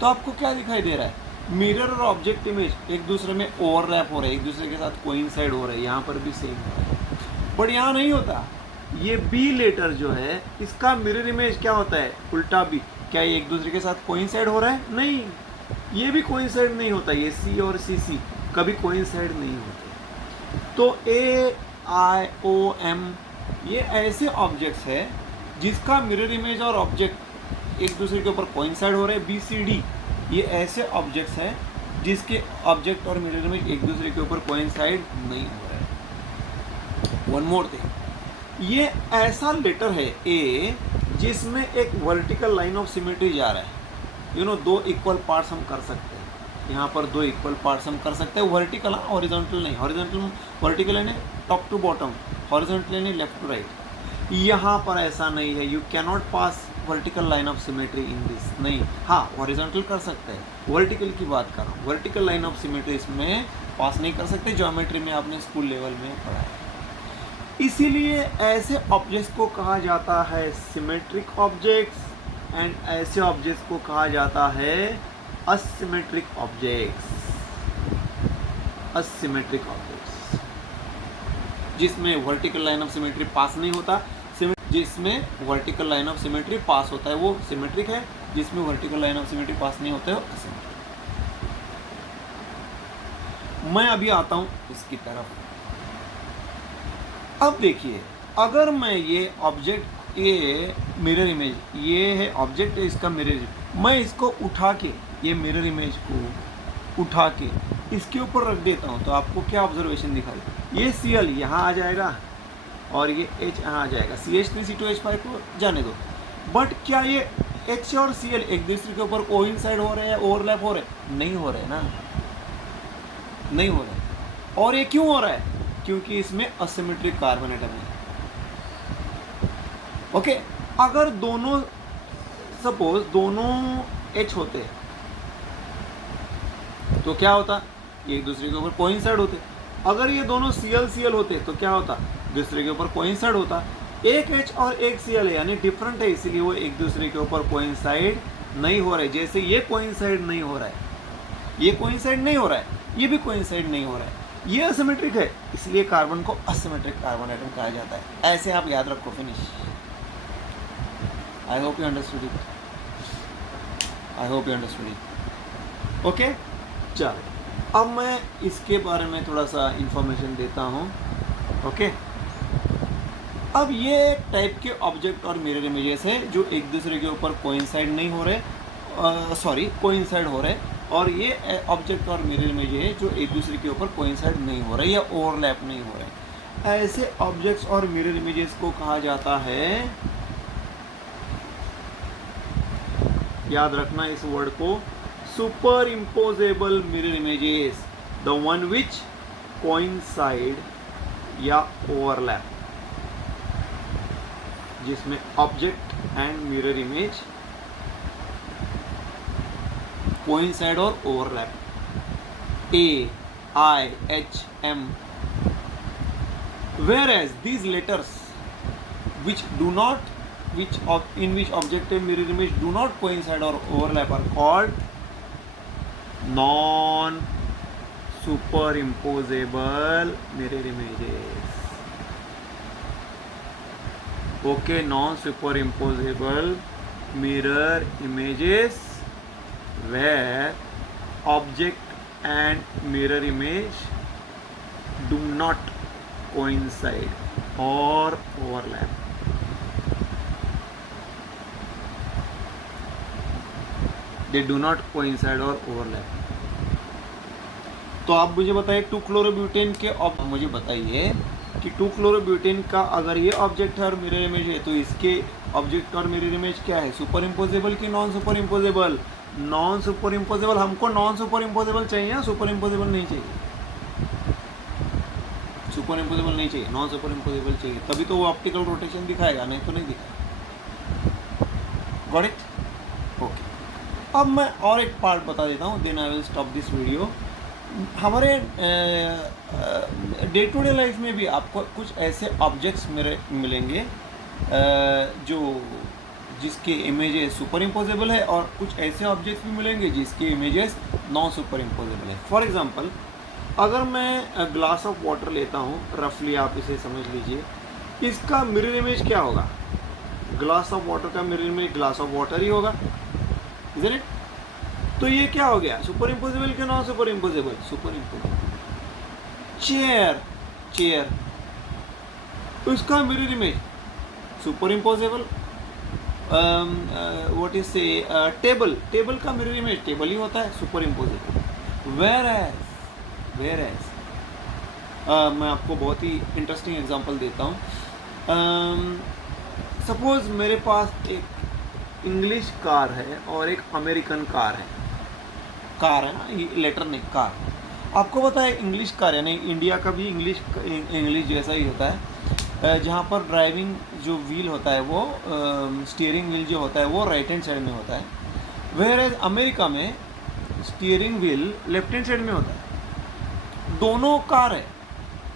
तो आपको क्या दिखाई दे रहा है? मिरर और ऑब्जेक्ट इमेज एक दूसरे में ओवरलैप हो रहे हैं, एक दूसरे के साथ कोइंसाइड हो रहे हैं, यहाँ पर भी सेम हो रहा है। बट यहाँ नहीं होता। ये बी लेटर जो है इसका मिरर इमेज क्या होता है? उल्टा बी। क्या ये एक दूसरे के साथ कोइंसाइड हो रहा है? नहीं, ये भी कोइंसाइड नहीं होता। ये सी और सी सी कभी कोइंसाइड नहीं होते। तो ए आई ओ एम ये ऐसे ऑब्जेक्ट्स है जिसका मिरर इमेज और ऑब्जेक्ट एक दूसरे के ऊपर कोइंसाइड हो रहे हैं। बी सी डी ये ऐसे ऑब्जेक्ट्स हैं जिसके ऑब्जेक्ट और मिरर इमेज एक दूसरे के ऊपर कोइंसाइड नहीं हो रहे हैं। वन मोर थिंग, ये ऐसा लेटर है ए जिसमें एक वर्टिकल लाइन ऑफ सिमेट्री जा रहा है। यू नो, दो इक्वल पार्ट्स हम कर सकते हैं। यहाँ पर दो इक्वल पार्ट्स हम कर सकते हैं, वर्टिकल, हॉरिजॉन्टल नहीं। हॉरिजॉन्टल वर्टिकल यानी टॉप टू बॉटम, हॉरिजॉन्टल यानी लेफ्ट टू राइट। यहाँ पर ऐसा नहीं है। You can not pass vertical line of symmetry in this. नहीं, हाँ हॉरिजॉन्टल कर सकते हैं, वर्टिकल की बात कर रहा हूँ। वर्टिकल लाइन ऑफ सिमेट्री इसमें पास नहीं कर सकते। ज्योमेट्री में आपने स्कूल लेवल में पढ़ा है। इसीलिए ऐसे ऑब्जेक्ट्स को कहा जाता है सिमेट्रिक ऑब्जेक्ट्स एंड ऐसे ऑब्जेक्ट्स को कहा जाता है असिमेट्रिक ऑब्जेक्ट्स। असिमेट्रिक ऑब्जेक्ट्स जिसमें वर्टिकल लाइन ऑफ सिमेट्री पास नहीं होता, जिसमें वर्टिकल लाइन ऑफ सिमेट्री पास होता है वो सिमेट्रिक है, जिसमें वर्टिकल लाइन ऑफ सिमेट्री पास नहीं होता है वो असिमेट्रिक। मैं अभी आता हूं इसकी तरफ। अब देखिए, अगर मैं ये ऑब्जेक्ट, ये मिरर इमेज, ये है ऑब्जेक्ट, इसका मिरर, मैं इसको उठा के, ये मिरर इमेज को उठा के इसके ऊपर रख देता हूँ, तो आपको क्या ऑब्जर्वेशन दिखाई? ये Cl यहाँ आ जाएगा और ये H यहाँ आ जाएगा। CH3 C2H5 को जाने दो। बट क्या ये H और Cl एक दूसरे के ऊपर कोइंसाइड हो रहे हैं, ओवरलैप हो रहे हैं? नहीं हो रहे ना, नहीं हो रहे। और ये क्यों हो रहा है? क्योंकि इसमें असिमेट्रिक कार्बन एटम है। ओके, अगर दोनों, सपोज दोनों H होते तो क्या होता? ये एक दूसरे के ऊपर कोइंसाइड होते। अगर ये दोनों Cl होते तो क्या होता? दूसरे के ऊपर कोइंसाइड होता। एक H और एक Cl है यानी डिफरेंट है, इसीलिए वो एक दूसरे के ऊपर कोइंसाइड नहीं हो रहे। जैसे ये कोइंसाइड नहीं हो रहा है, ये कोइंसाइड नहीं हो रहा है, ये भी कोइंसाइड नहीं हो रहा है, ये असिमेट्रिक है, इसलिए कार्बन को असिमेट्रिक कार्बन एटम कहा जाता है। ऐसे आप याद रखो। Finish. I hope you understood it. I hope you understood it. Okay, चलो अब मैं इसके बारे में थोड़ा सा इंफॉर्मेशन देता हूँ। ओके, अब ये टाइप के ऑब्जेक्ट और मिरर इमेजेस है जो एक दूसरे के ऊपर कोइंसाइड नहीं हो रहे, सॉरी कोइंसाइड हो रहे, और ये ऑब्जेक्ट और मिरर इमेज है जो एक दूसरे के ऊपर कोइंसाइड नहीं हो रहे या ओवरलैप नहीं हो रहे। ऐसे ऑब्जेक्ट्स और मिरर इमेजेस को कहा जाता है, याद रखना इस वर्ड को, super imposable mirror images, the one which coincide या ओवरलैप, जिसमें object and mirror image coincide और overlap. A, I, H, M. Whereas these letters which do not, in which object and mirror image do not coincide or overlap are called non-superimposable mirror images. Okay, non-superimposable mirror images where object and mirror image do not coincide or overlap. They do not coincide और overlap. तो आप मुझे बताइए 2-क्लोरोब्यूटेन के मुझे बताइए कि 2-क्लोरोब्यूटेन का अगर ये ऑब्जेक्ट है और मिरर इमेज है, तो इसके ऑब्जेक्ट और मिरर इमेज क्या है, सुपर इम्पोजेबल कि non superimposable? Non super imposable. हमको नॉन सुपर इम्पोजेबल चाहिए या सुपर इम्पोजेबल नहीं चाहिए? सुपर इम्पोजेबल नहीं चाहिए, नॉन सुपर इम्पोजेबल चाहिए, तभी तो वो ऑप्टिकल रोटेशन दिखाएगा, नहीं तो नहीं दिखाएगा। Got it? ओके। अब मैं और एक पार्ट बता देता हूँ, then I will stop this video. हमारे डे टू डे लाइफ में भी आपको कुछ ऐसे ऑब्जेक्ट्स मिलेंगे जो जिसके इमेजेस सुपर इम्पोजेबल है, और कुछ ऐसे ऑब्जेक्ट्स भी मिलेंगे जिसके इमेजेस नॉन सुपर इम्पोजेबल है। फॉर एग्जांपल, अगर मैं ग्लास ऑफ वाटर लेता हूँ, रफली आप इसे समझ लीजिए, इसका मिरर इमेज क्या होगा? ग्लास ऑफ वाटर का mirror image glass of water ही होगा, इज़न्ट इट? तो ये क्या हो गया, सुपर इम्पोजेबल के non superimposable? Superimposable. Chair, उसका mirror image superimposable. What is say table का मिरर इमेज टेबल ही होता है, सुपर इम्पोजेबल। वेयर एज मैं आपको बहुत ही इंटरेस्टिंग एग्जांपल देता हूँ। सपोज मेरे पास एक इंग्लिश कार है और एक अमेरिकन कार है ना, लेटर नहीं, कार। आपको पता है इंग्लिश कार यानी इंडिया का भी इंग्लिश जैसा ही होता है, जहाँ पर ड्राइविंग जो व्हील होता है वो स्टीयरिंग व्हील जो होता है वो राइट हैंड साइड में होता है, वेयर एज अमेरिका में steering wheel left hand side में होता है। दोनों कार है,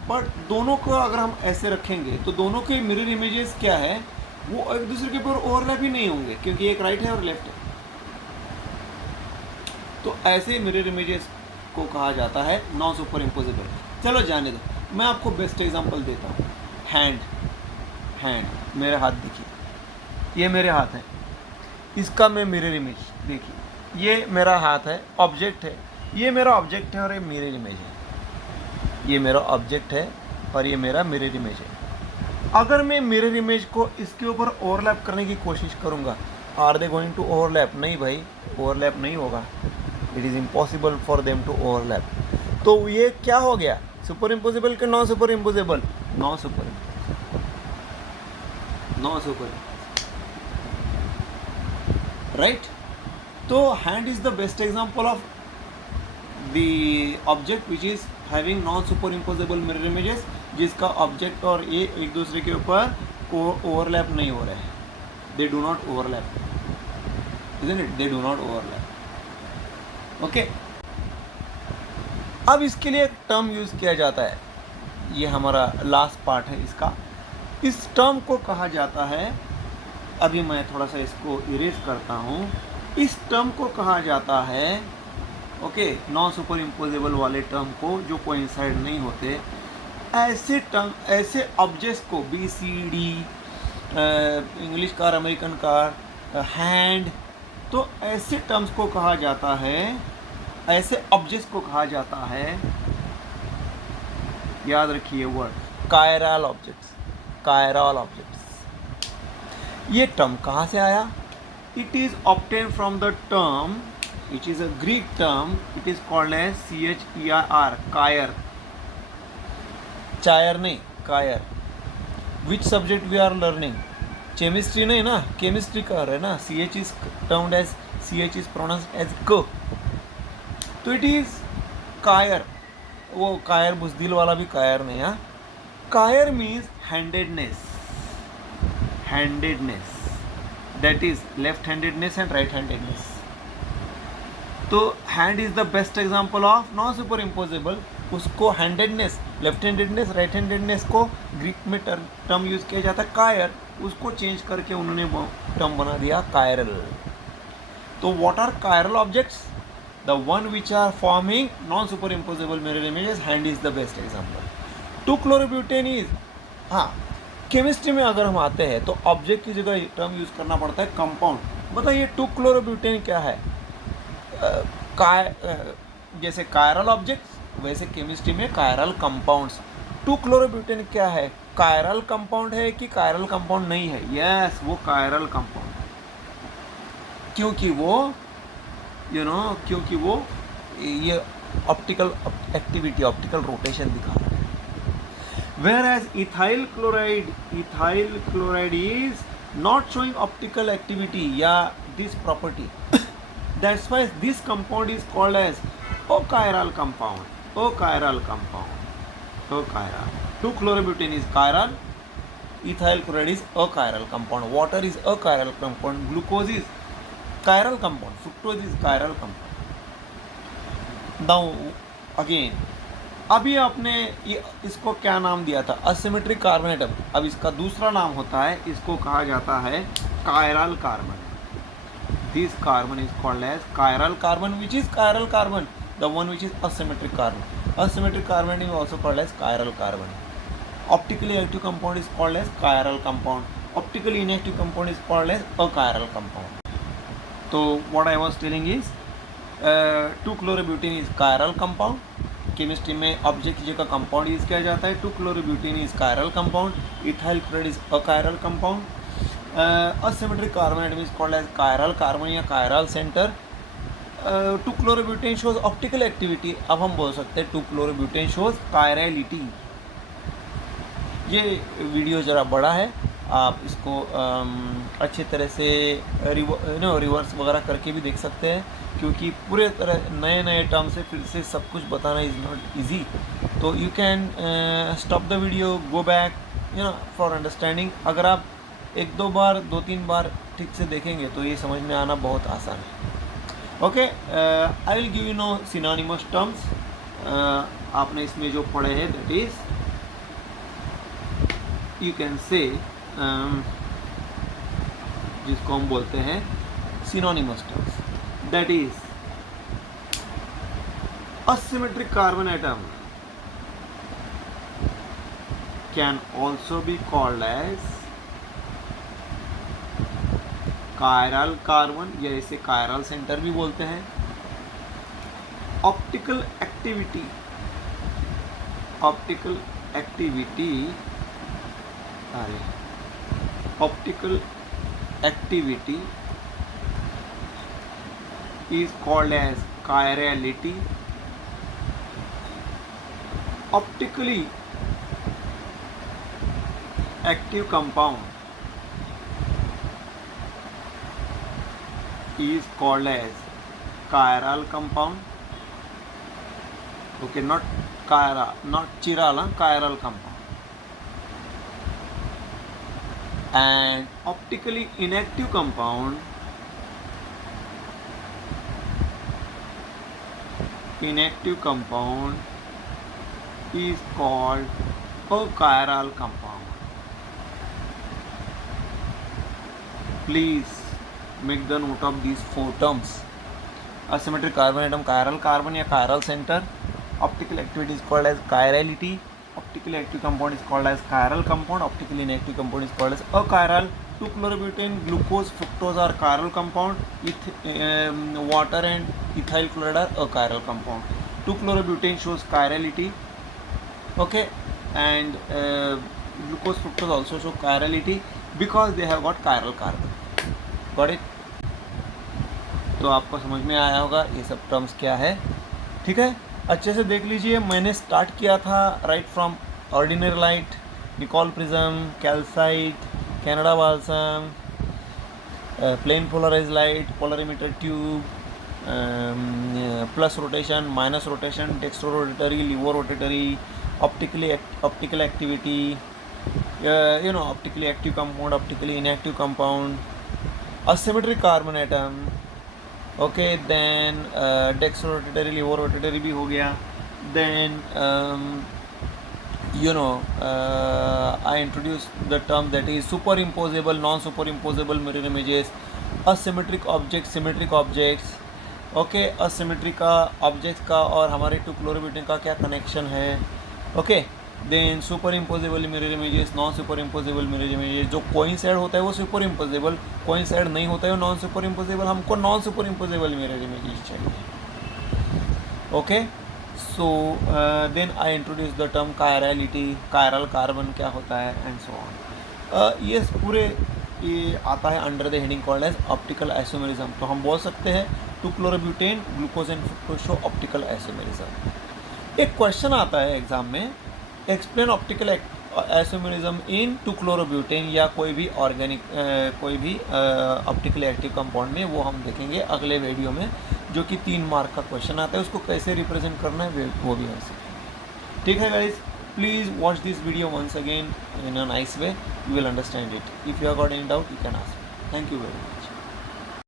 बट दोनों को अगर हम ऐसे रखेंगे तो दोनों के मिरर इमेजेस क्या है, वो एक दूसरे के ऊपर ओवरलैप ही नहीं होंगे, क्योंकि एक राइट है और लेफ्ट है। तो ऐसे मिरर इमेजेस को कहा जाता है नॉन सुपर इम्पोजेबल। चलो जाने दो, मैं आपको बेस्ट एग्जांपल देता हूँ। हैंड, मेरे हाथ देखिए, ये मेरे हाथ है, इसका मैं मिरर इमेज देखिए, ये मेरा हाथ है, ऑब्जेक्ट है, ये मेरा ऑब्जेक्ट है और ये मिरर इमेज है। ये मेरा ऑब्जेक्ट है और ये मेरा मिरर इमेज है। अगर मैं मिरर इमेज को इसके ऊपर ओवरलैप करने की कोशिश करूँगा, are they going to overlap? नहीं भाई, ओवरलैप नहीं होगा। It is impossible for them to overlap. तो ये क्या हो गया, सुपर इम्पोजेबल के non superimposable? Non super right. तो hand is the best example of the object which is having non superimposable mirror images, जिसका object और ये एक दूसरे के ऊपर ओवरलैप नहीं हो रहे हैं। They do not overlap, isn't it? They do not overlap. Okay. अब इसके लिए एक टर्म यूज़ किया जाता है, ये हमारा लास्ट पार्ट है इसका। इस टर्म को कहा जाता है, अभी मैं थोड़ा सा इसको इरेज करता हूँ। इस टर्म को कहा जाता है, ओके, नॉन सुपर इम्पोजेबल वाले टर्म को, जो कोइंसाइड नहीं होते, ऐसे टर्म, ऐसे ऑब्जेक्ट्स को, BCD, English car, American car, hand, तो ऐसे टर्म्स को कहा जाता है, ऐसे ऑब्जेक्ट्स को कहा जाता है, याद रखिए वर्ड, कायरल ऑब्जेक्ट्स। ये टर्म कहाँ से आया? It is obtain from the term which is a Greek term, it is called as CHER, cheir. Chair नहीं, cheir. Which subject we are learning? Chemistry नहीं ना, केमिस्ट्री कर रहे ना। CH is termed as, CH is pronounced as क। तो it is कायर। वो कायर बुजदिल वाला भी कायर नहीं, हाँ। Chiral means handedness, that is left handedness and right handedness. तो hand is the best example of non superimposable. उसको handedness, left handedness, right handedness को ग्रीक में टर्म यूज किया जाता है कायर, उसको चेंज करके उन्होंने टर्म बना दिया कायरल। तो what are chiral objects? The one which are forming non superimposable mirror images. Hand is the best example. Two chlorobutane is, हाँ, केमिस्ट्री में अगर हम आते हैं तो ऑब्जेक्ट की जगह टर्म यूज करना पड़ता है कंपाउंड। बताइए 2-क्लोरोब्यूटेन क्या है? जैसे कायरल ऑब्जेक्ट्स, वैसे केमिस्ट्री में कायरल कंपाउंड्स। 2-क्लोरोब्यूटेन क्या है? कायरल कंपाउंड है कि कायरल कंपाउंड नहीं है? यस, वो कायरल कंपाउंड है, क्योंकि वो क्योंकि वो ये ऑप्टिकल एक्टिविटी, ऑप्टिकल रोटेशन दिखा रहा है. Whereas ethyl chloride is not showing optical activity, this property. That's why this compound is called as achiral compound. 2-chlorobutane is chiral, ethyl chloride is achiral compound, water is achiral compound, glucose is chiral compound, fructose is chiral compound. Now again, अभी आपने इसको क्या नाम दिया था, asymmetric carbon atom. अब इसका दूसरा नाम होता है, इसको कहा जाता है chiral carbon. This carbon is called as chiral carbon, which is chiral carbon, the one which is asymmetric carbon. Asymmetric carbon is also called as chiral carbon. Optically active compound is called as chiral compound. Optically inactive compound is called as achiral compound. तो what I was telling is 2-chlorobutane is chiral compound. Chemistry में object की जगह compound use किया जाता है. 2-chlorobutane is chiral compound. Ethyl chloride is achiral compound. Asymmetric carbon atom is called as chiral carbon या chiral centre. 2-chlorobutane shows optical activity. अब हम बोल सकते हैं 2-chlorobutane शोज कायरलिटी. ये वीडियो ज़रा बड़ा है, आप इसको अच्छी तरह से रिवर्स वगैरह करके भी देख सकते हैं, क्योंकि पूरे तरह नए नए टर्म से फिर से सब कुछ बताना इज़ नॉट इजी. तो you can stop the video, go back for understanding. अगर आप 1-2 बार 2-3 बार ठीक से देखेंगे तो ये समझ में आना बहुत आसान है. Okay, I will give you synonymous terms. आपने इसमें जो पढ़े हैं, दैट इज़ यू कैन से जिसको हम बोलते हैं synonymous terms. That is, asymmetric carbon atom can also be called as chiral carbon, या इसे chiral center भी बोलते हैं. Optical activity is called as chirality. Optically active compound is called as chiral compound. Okay, not chiral, chiral compound. And optically inactive compound is called achiral compound. Please make the note of these 4 terms. Asymmetric carbon atom, chiral carbon या chiral center. Optical activity is called as chirality. Optically active compound is called as chiral compound. Optically inactive compound is called as achiral. 2-chlorobutane, glucose, fructose are chiral compound. Water and ethyl chloride are achiral compound. 2-chlorobutane shows chirality. Okay, and glucose, fructose also show chirality because they have got chiral carbon. Got it? तो आपको समझ में आया होगा ये सब terms क्या है. ठीक है, अच्छे से देख लीजिए. मैंने स्टार्ट किया था right from ordinary light, Nicol prism, calcite, Canada balsam, plane polarise light, polarimeter tube, plus rotation, minus rotation, dextro rotatory, laevo rotatory, optical activity, optically active compound, optically inactive compound, asymmetric carbon atom. Okay, then dextro rotatory, laevo rotatory भी हो गया. Then I introduced the term that is superimposable, non-superimposable mirror images, asymmetric objects, symmetric objects. Okay, asymmetric का objects का और हमारे 2-chlorobutane का क्या connection है. Okay, then superimposable mirror images, non superimposable mirror images. जो कोइंसाइड होता है वो सुपरइम्पोजेबल, कोइंसाइड नहीं होता है वो नॉन सुपरइम्पोजेबल. हमको नॉन सुपरइम्पोजेबल मिरर इमेजेस चाहिए. Okay, so then I introduce the term chirality, chiral carbon क्या होता है एंड सो ऑन. ये पूरे ये आता है under the heading called as optical isomerism. तो हम बोल सकते हैं two chlorobutane glucose and fructose show optical isomerism. एक क्वेश्चन आता है एग्जाम में, explain optical isomerism in two chlorobutane या कोई भी ऑर्गेनिक कोई भी ऑप्टिकल एक्टिव कंपाउंड में, वो हम देखेंगे अगले वीडियो में, जो कि 3 मार्क का क्वेश्चन आता है, उसको कैसे रिप्रेजेंट करना है वो भी हम सीखेंगे। ठीक है guys, please watch this video once again in a nice way, you will understand it. If you have got any doubt you can ask. Thank you very much.